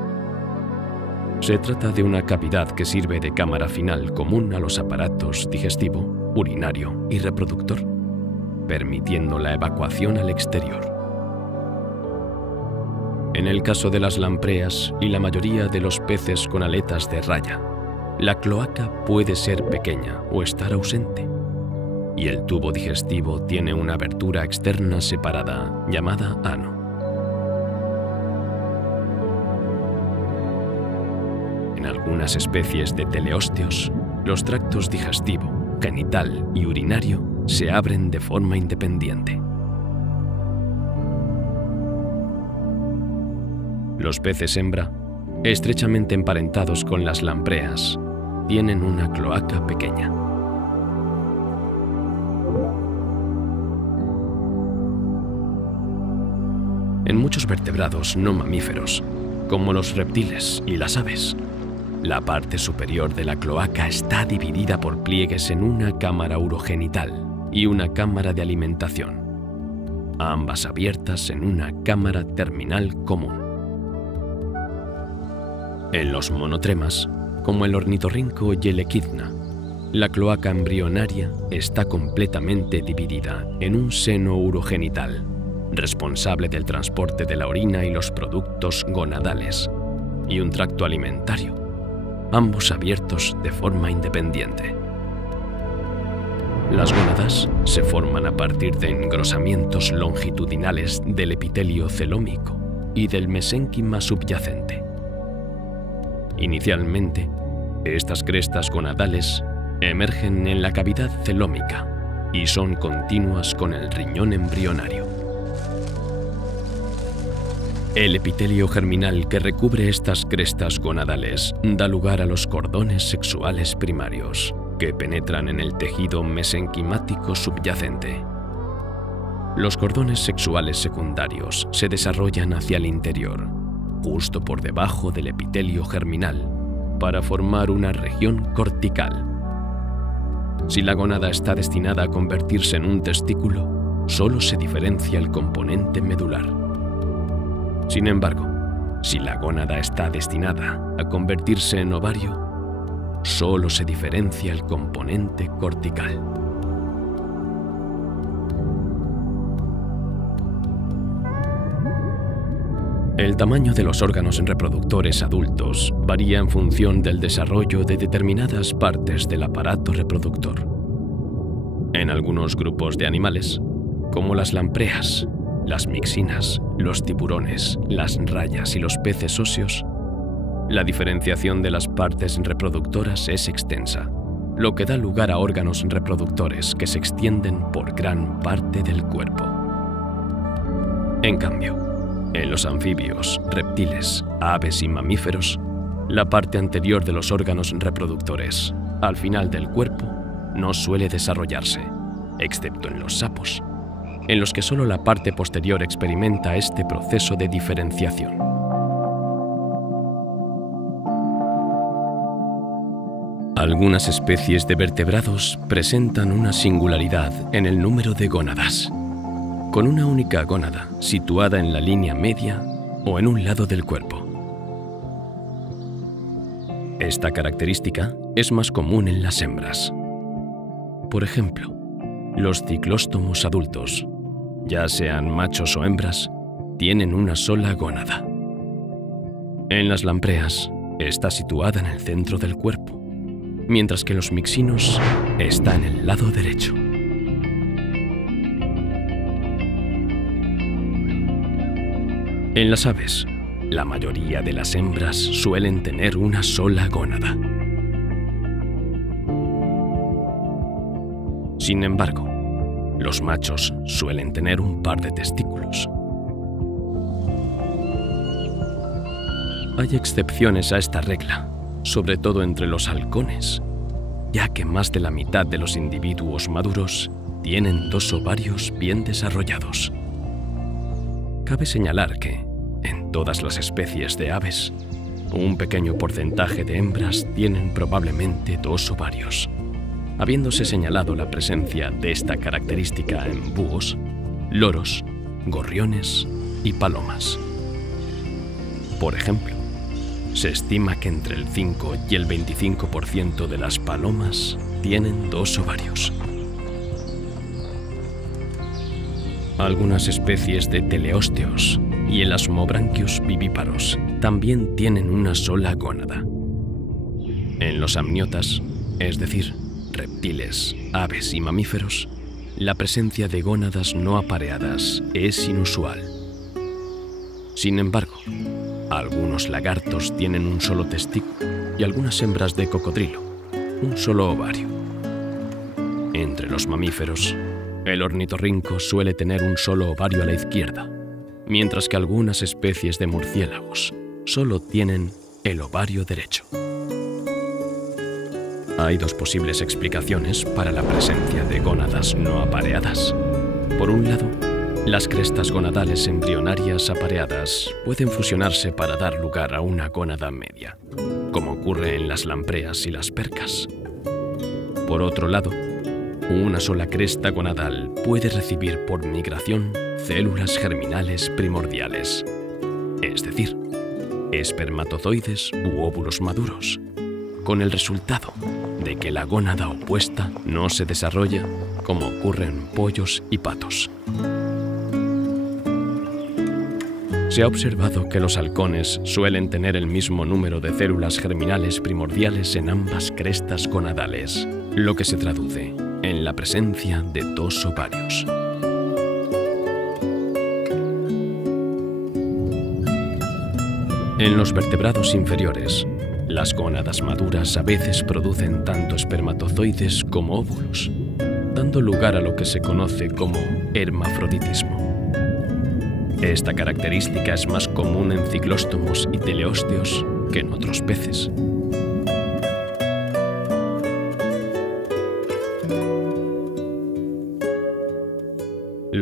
Se trata de una cavidad que sirve de cámara final común a los aparatos digestivo, urinario y reproductor, permitiendo la evacuación al exterior. En el caso de las lampreas y la mayoría de los peces con aletas de raya, la cloaca puede ser pequeña o estar ausente, y el tubo digestivo tiene una abertura externa separada llamada ano. En algunas especies de teleósteos, los tractos digestivo, genital y urinario se abren de forma independiente. Los peces hembra, estrechamente emparentados con las lampreas, tienen una cloaca pequeña. En muchos vertebrados no mamíferos, como los reptiles y las aves, la parte superior de la cloaca está dividida por pliegues en una cámara urogenital y una cámara de alimentación, ambas abiertas en una cámara terminal común. En los monotremas, como el ornitorrinco y el equidna, la cloaca embrionaria está completamente dividida en un seno urogenital, responsable del transporte de la orina y los productos gonadales, y un tracto alimentario, ambos abiertos de forma independiente. Las gónadas se forman a partir de engrosamientos longitudinales del epitelio celómico y del mesénquima subyacente. Inicialmente, estas crestas gonadales emergen en la cavidad celómica y son continuas con el riñón embrionario. El epitelio germinal que recubre estas crestas gonadales da lugar a los cordones sexuales primarios, que penetran en el tejido mesenquimático subyacente. Los cordones sexuales secundarios se desarrollan hacia el interior, justo por debajo del epitelio germinal, para formar una región cortical. Si la gónada está destinada a convertirse en un testículo, solo se diferencia el componente medular. Sin embargo, si la gónada está destinada a convertirse en ovario, solo se diferencia el componente cortical. El tamaño de los órganos reproductores adultos varía en función del desarrollo de determinadas partes del aparato reproductor. En algunos grupos de animales, como las lampreas, las mixinas, los tiburones, las rayas y los peces óseos, la diferenciación de las partes reproductoras es extensa, lo que da lugar a órganos reproductores que se extienden por gran parte del cuerpo. En cambio, en los anfibios, reptiles, aves y mamíferos, la parte anterior de los órganos reproductores, al final del cuerpo, no suele desarrollarse, excepto en los sapos, en los que solo la parte posterior experimenta este proceso de diferenciación. Algunas especies de vertebrados presentan una singularidad en el número de gónadas, con una única gónada situada en la línea media o en un lado del cuerpo. Esta característica es más común en las hembras. Por ejemplo, los ciclóstomos adultos, ya sean machos o hembras, tienen una sola gónada. En las lampreas está situada en el centro del cuerpo, mientras que los mixinos está en el lado derecho. En las aves, la mayoría de las hembras suelen tener una sola gónada. Sin embargo, los machos suelen tener un par de testículos. Hay excepciones a esta regla, sobre todo entre los halcones, ya que más de la mitad de los individuos maduros tienen dos ovarios bien desarrollados. Cabe señalar que, en todas las especies de aves, un pequeño porcentaje de hembras tienen probablemente dos ovarios, habiéndose señalado la presencia de esta característica en búhos, loros, gorriones y palomas. Por ejemplo, se estima que entre el 5 y el 25% de las palomas tienen dos ovarios. Algunas especies de teleósteos y elasmobranquios vivíparos también tienen una sola gónada. En los amniotas, es decir, reptiles, aves y mamíferos, la presencia de gónadas no apareadas es inusual. Sin embargo, algunos lagartos tienen un solo testículo y algunas hembras de cocodrilo, un solo ovario. Entre los mamíferos, el ornitorrinco suele tener un solo ovario a la izquierda, mientras que algunas especies de murciélagos solo tienen el ovario derecho. Hay dos posibles explicaciones para la presencia de gónadas no apareadas. Por un lado, las crestas gonadales embrionarias apareadas pueden fusionarse para dar lugar a una gónada media, como ocurre en las lampreas y las percas. Por otro lado, una sola cresta gonadal puede recibir por migración células germinales primordiales, es decir, espermatozoides u óvulos maduros, con el resultado de que la gónada opuesta no se desarrolla como ocurre en pollos y patos. Se ha observado que los halcones suelen tener el mismo número de células germinales primordiales en ambas crestas gonadales, lo que se traduce en la presencia de dos ovarios. En los vertebrados inferiores, las gónadas maduras a veces producen tanto espermatozoides como óvulos, dando lugar a lo que se conoce como hermafroditismo. Esta característica es más común en ciclóstomos y teleósteos que en otros peces.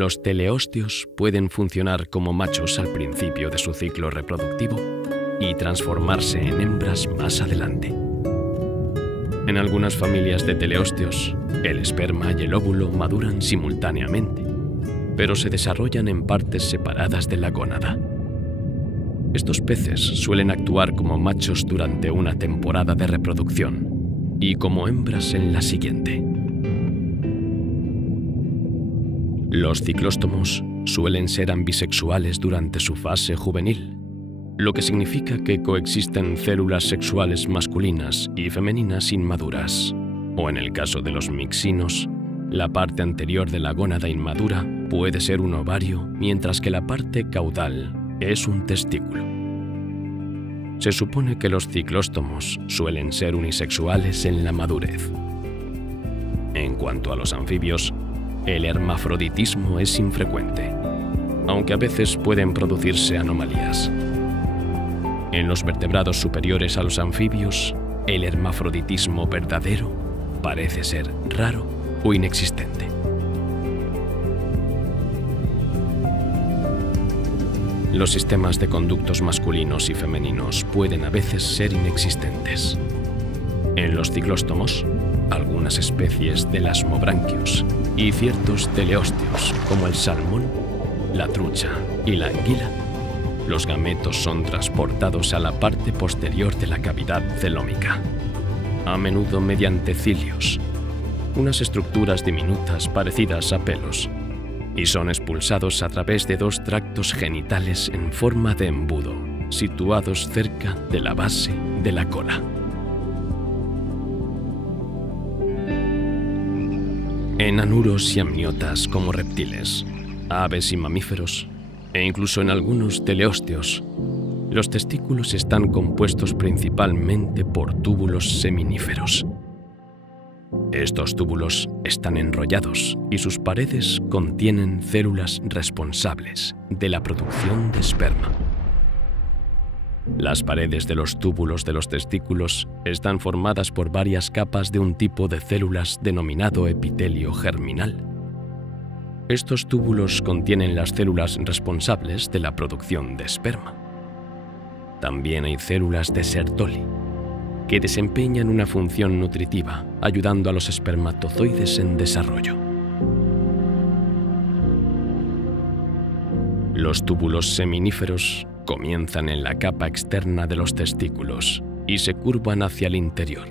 Los teleósteos pueden funcionar como machos al principio de su ciclo reproductivo y transformarse en hembras más adelante. En algunas familias de teleósteos, el esperma y el óvulo maduran simultáneamente, pero se desarrollan en partes separadas de la gónada. Estos peces suelen actuar como machos durante una temporada de reproducción y como hembras en la siguiente. Los ciclóstomos suelen ser ambisexuales durante su fase juvenil, lo que significa que coexisten células sexuales masculinas y femeninas inmaduras, o en el caso de los mixinos, la parte anterior de la gónada inmadura puede ser un ovario, mientras que la parte caudal es un testículo. Se supone que los ciclóstomos suelen ser unisexuales en la madurez. En cuanto a los anfibios, el hermafroditismo es infrecuente, aunque a veces pueden producirse anomalías. En los vertebrados superiores a los anfibios, el hermafroditismo verdadero parece ser raro o inexistente. Los sistemas de conductos masculinos y femeninos pueden a veces ser inexistentes. En los ciclóstomos, algunas especies de lasmobranquios y ciertos teleósteos, como el salmón, la trucha y la anguila, los gametos son transportados a la parte posterior de la cavidad celómica, a menudo mediante cilios, unas estructuras diminutas parecidas a pelos, y son expulsados a través de dos tractos genitales en forma de embudo, situados cerca de la base de la cola. En anuros y amniotas como reptiles, aves y mamíferos, e incluso en algunos teleósteos, los testículos están compuestos principalmente por túbulos seminíferos. Estos túbulos están enrollados y sus paredes contienen células responsables de la producción de esperma. Las paredes de los túbulos de los testículos están formadas por varias capas de un tipo de células denominado epitelio germinal. Estos túbulos contienen las células responsables de la producción de esperma. También hay células de Sertoli, que desempeñan una función nutritiva, ayudando a los espermatozoides en desarrollo. Los túbulos seminíferos comienzan en la capa externa de los testículos y se curvan hacia el interior.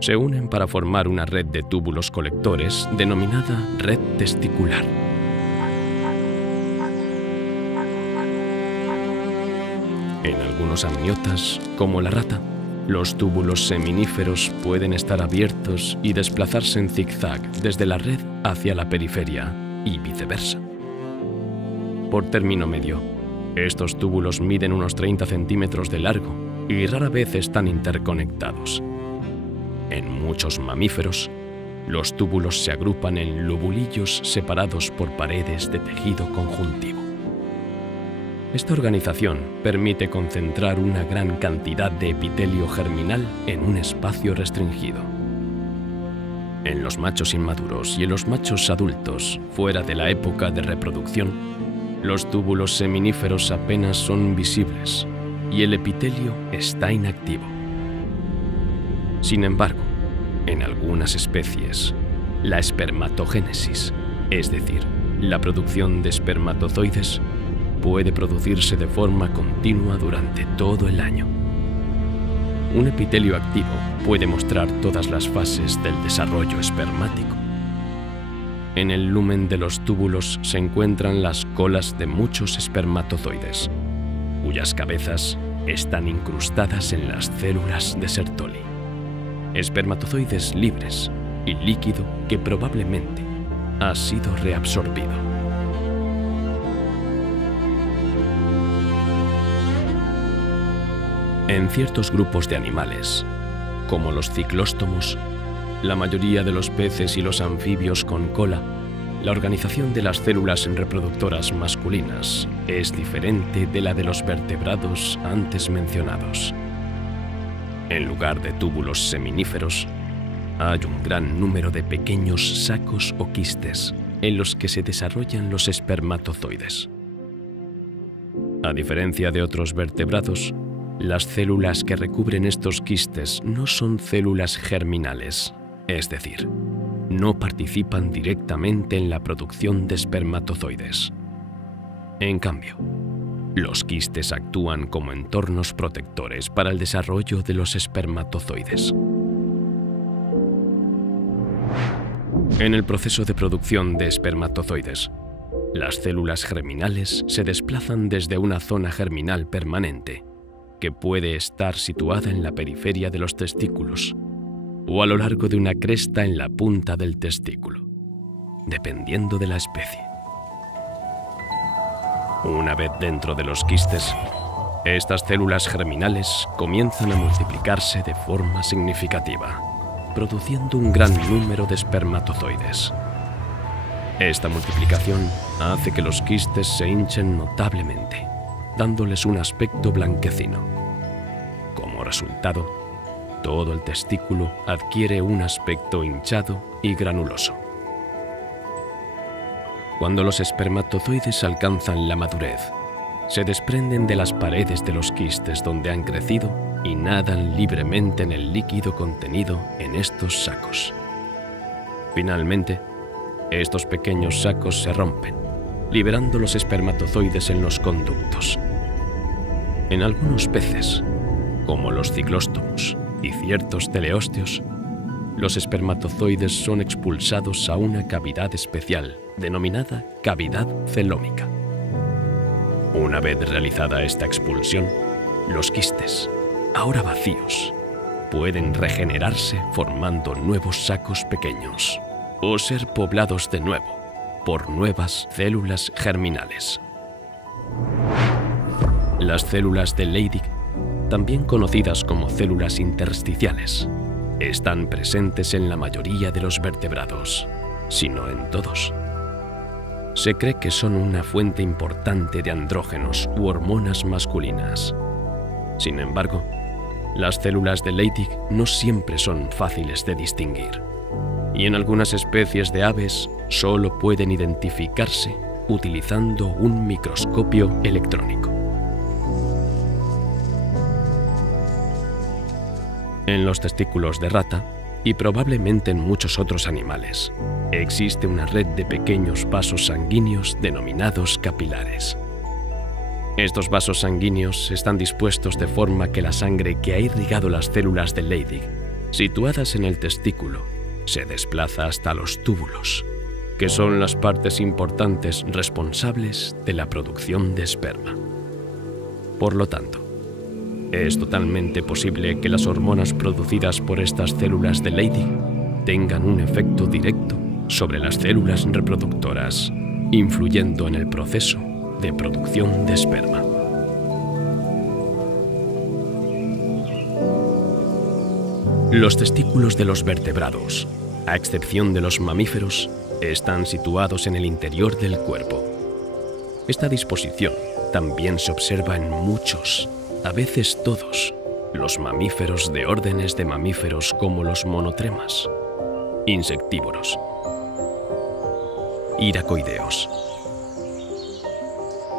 Se unen para formar una red de túbulos colectores denominada red testicular. En algunos amniotas, como la rata, los túbulos seminíferos pueden estar abiertos y desplazarse en zigzag desde la red hacia la periferia y viceversa. Por término medio, estos túbulos miden unos 30 centímetros de largo y rara vez están interconectados. En muchos mamíferos, los túbulos se agrupan en lobulillos separados por paredes de tejido conjuntivo. Esta organización permite concentrar una gran cantidad de epitelio germinal en un espacio restringido. En los machos inmaduros y en los machos adultos, fuera de la época de reproducción, los túbulos seminíferos apenas son visibles y el epitelio está inactivo. Sin embargo, en algunas especies, la espermatogénesis, es decir, la producción de espermatozoides, puede producirse de forma continua durante todo el año. Un epitelio activo puede mostrar todas las fases del desarrollo espermático. En el lumen de los túbulos se encuentran las colas de muchos espermatozoides, cuyas cabezas están incrustadas en las células de Sertoli. Espermatozoides libres y líquido que probablemente ha sido reabsorbido. En ciertos grupos de animales, como los ciclóstomos, la mayoría de los peces y los anfibios con cola, la organización de las células reproductoras masculinas es diferente de la de los vertebrados antes mencionados. En lugar de túbulos seminíferos, hay un gran número de pequeños sacos o quistes en los que se desarrollan los espermatozoides. A diferencia de otros vertebrados, las células que recubren estos quistes no son células germinales, es decir, no participan directamente en la producción de espermatozoides. En cambio, los quistes actúan como entornos protectores para el desarrollo de los espermatozoides. En el proceso de producción de espermatozoides, las células germinales se desplazan desde una zona germinal permanente, que puede estar situada en la periferia de los testículos o a lo largo de una cresta en la punta del testículo, dependiendo de la especie. Una vez dentro de los quistes, estas células germinales comienzan a multiplicarse de forma significativa, produciendo un gran número de espermatozoides. Esta multiplicación hace que los quistes se hinchen notablemente, dándoles un aspecto blanquecino. Como resultado, todo el testículo adquiere un aspecto hinchado y granuloso. Cuando los espermatozoides alcanzan la madurez, se desprenden de las paredes de los quistes donde han crecido y nadan libremente en el líquido contenido en estos sacos. Finalmente, estos pequeños sacos se rompen, liberando los espermatozoides en los conductos. En algunos peces, como los ciclóstomos y ciertos teleósteos, los espermatozoides son expulsados a una cavidad especial denominada cavidad celómica. Una vez realizada esta expulsión, los quistes, ahora vacíos, pueden regenerarse formando nuevos sacos pequeños o ser poblados de nuevo por nuevas células germinales. Las células de Leydig, también conocidas como células intersticiales, están presentes en la mayoría de los vertebrados, si no en todos. Se cree que son una fuente importante de andrógenos u hormonas masculinas. Sin embargo, las células de Leydig no siempre son fáciles de distinguir, y en algunas especies de aves solo pueden identificarse utilizando un microscopio electrónico. En los testículos de rata, y probablemente en muchos otros animales, existe una red de pequeños vasos sanguíneos denominados capilares. Estos vasos sanguíneos están dispuestos de forma que la sangre que ha irrigado las células de Leydig, situadas en el testículo, se desplaza hasta los túbulos, que son las partes importantes responsables de la producción de esperma. Por lo tanto, es totalmente posible que las hormonas producidas por estas células de Leydig tengan un efecto directo sobre las células reproductoras, influyendo en el proceso de producción de esperma. Los testículos de los vertebrados, a excepción de los mamíferos, están situados en el interior del cuerpo. Esta disposición también se observa en muchos, a veces todos, los mamíferos de órdenes de mamíferos como los monotremas, insectívoros, iracoideos,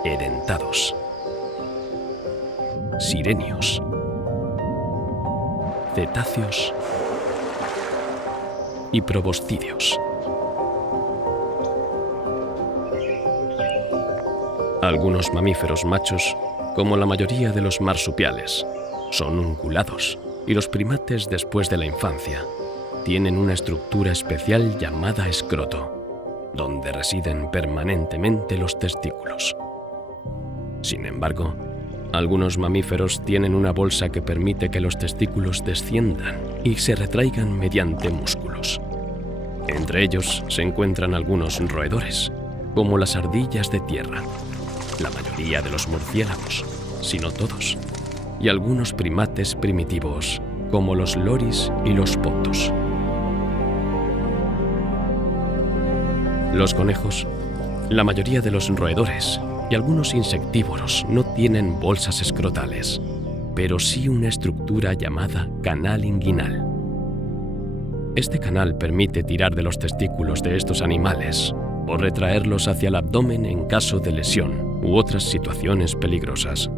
edentados, sirenios, cetáceos y proboscideos. Algunos mamíferos machos, como la mayoría de los marsupiales, son ungulados, y los primates después de la infancia tienen una estructura especial llamada escroto, donde residen permanentemente los testículos. Sin embargo, algunos mamíferos tienen una bolsa que permite que los testículos desciendan y se retraigan mediante músculos. Entre ellos se encuentran algunos roedores, como las ardillas de tierra, la mayoría de los murciélagos, si no todos, y algunos primates primitivos, como los loris y los potos. Los conejos, la mayoría de los roedores y algunos insectívoros no tienen bolsas escrotales, pero sí una estructura llamada canal inguinal. Este canal permite tirar de los testículos de estos animales o retraerlos hacia el abdomen en caso de lesión u otras situaciones peligrosas.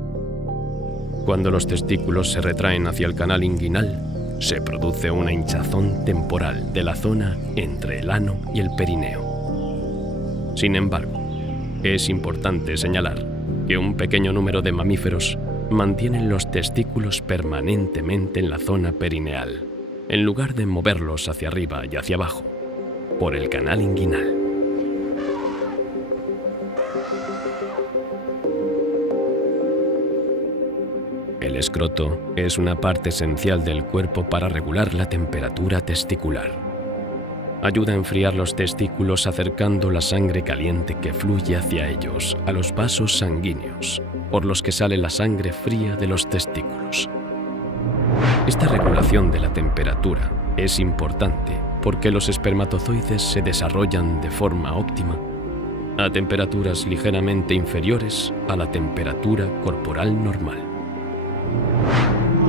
Cuando los testículos se retraen hacia el canal inguinal, se produce una hinchazón temporal de la zona entre el ano y el perineo. Sin embargo, es importante señalar que un pequeño número de mamíferos mantienen los testículos permanentemente en la zona perineal, en lugar de moverlos hacia arriba y hacia abajo, por el canal inguinal. El escroto es una parte esencial del cuerpo para regular la temperatura testicular. Ayuda a enfriar los testículos acercando la sangre caliente que fluye hacia ellos a los vasos sanguíneos, por los que sale la sangre fría de los testículos. Esta regulación de la temperatura es importante porque los espermatozoides se desarrollan de forma óptima a temperaturas ligeramente inferiores a la temperatura corporal normal.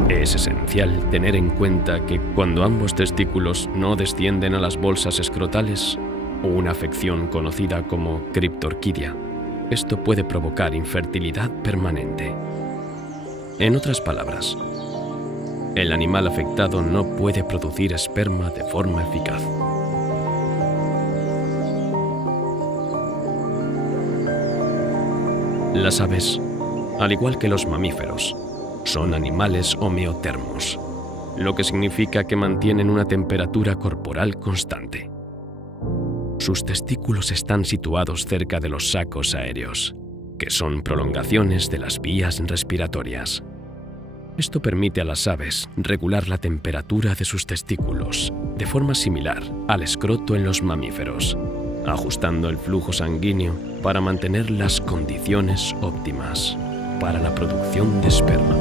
Es esencial tener en cuenta que cuando ambos testículos no descienden a las bolsas escrotales, o una afección conocida como criptorquidia, esto puede provocar infertilidad permanente. En otras palabras, el animal afectado no puede producir esperma de forma eficaz. Las aves, al igual que los mamíferos, son animales homeotermos, lo que significa que mantienen una temperatura corporal constante. Sus testículos están situados cerca de los sacos aéreos, que son prolongaciones de las vías respiratorias. Esto permite a las aves regular la temperatura de sus testículos de forma similar al escroto en los mamíferos, ajustando el flujo sanguíneo para mantener las condiciones óptimas para la producción de esperma.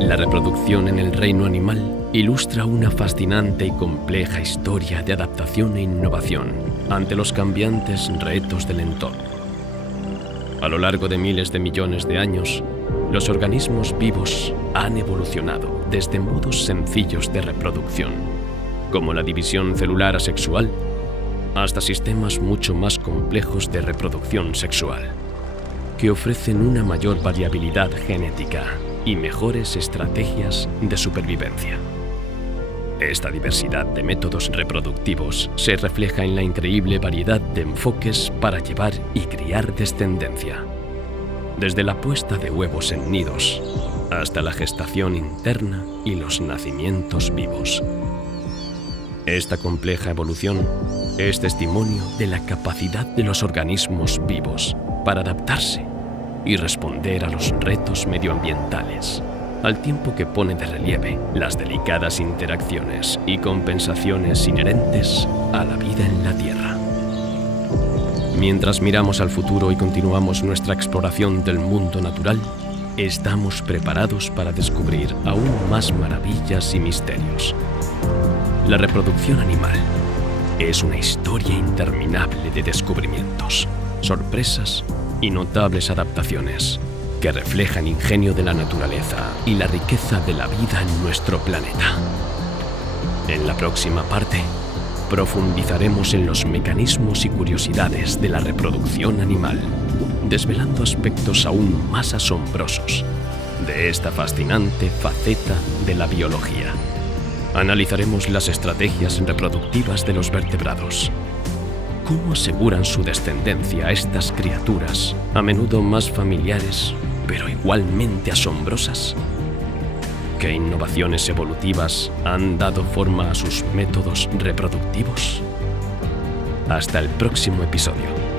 La reproducción en el reino animal ilustra una fascinante y compleja historia de adaptación e innovación ante los cambiantes retos del entorno. A lo largo de miles de millones de años, los organismos vivos han evolucionado desde modos sencillos de reproducción, como la división celular asexual, hasta sistemas mucho más complejos de reproducción sexual, que ofrecen una mayor variabilidad genética y mejores estrategias de supervivencia. Esta diversidad de métodos reproductivos se refleja en la increíble variedad de enfoques para llevar y criar descendencia, desde la puesta de huevos en nidos hasta la gestación interna y los nacimientos vivos. Esta compleja evolución es testimonio de la capacidad de los organismos vivos para adaptarse y responder a los retos medioambientales, al tiempo que pone de relieve las delicadas interacciones y compensaciones inherentes a la vida en la Tierra. Mientras miramos al futuro y continuamos nuestra exploración del mundo natural, estamos preparados para descubrir aún más maravillas y misterios. La reproducción animal es una historia interminable de descubrimientos, sorpresas y notables adaptaciones que reflejan el ingenio de la naturaleza y la riqueza de la vida en nuestro planeta. En la próxima parte, profundizaremos en los mecanismos y curiosidades de la reproducción animal, desvelando aspectos aún más asombrosos de esta fascinante faceta de la biología. Analizaremos las estrategias reproductivas de los vertebrados. ¿Cómo aseguran su descendencia a estas criaturas, a menudo más familiares, pero igualmente asombrosas? ¿Qué innovaciones evolutivas han dado forma a sus métodos reproductivos? Hasta el próximo episodio.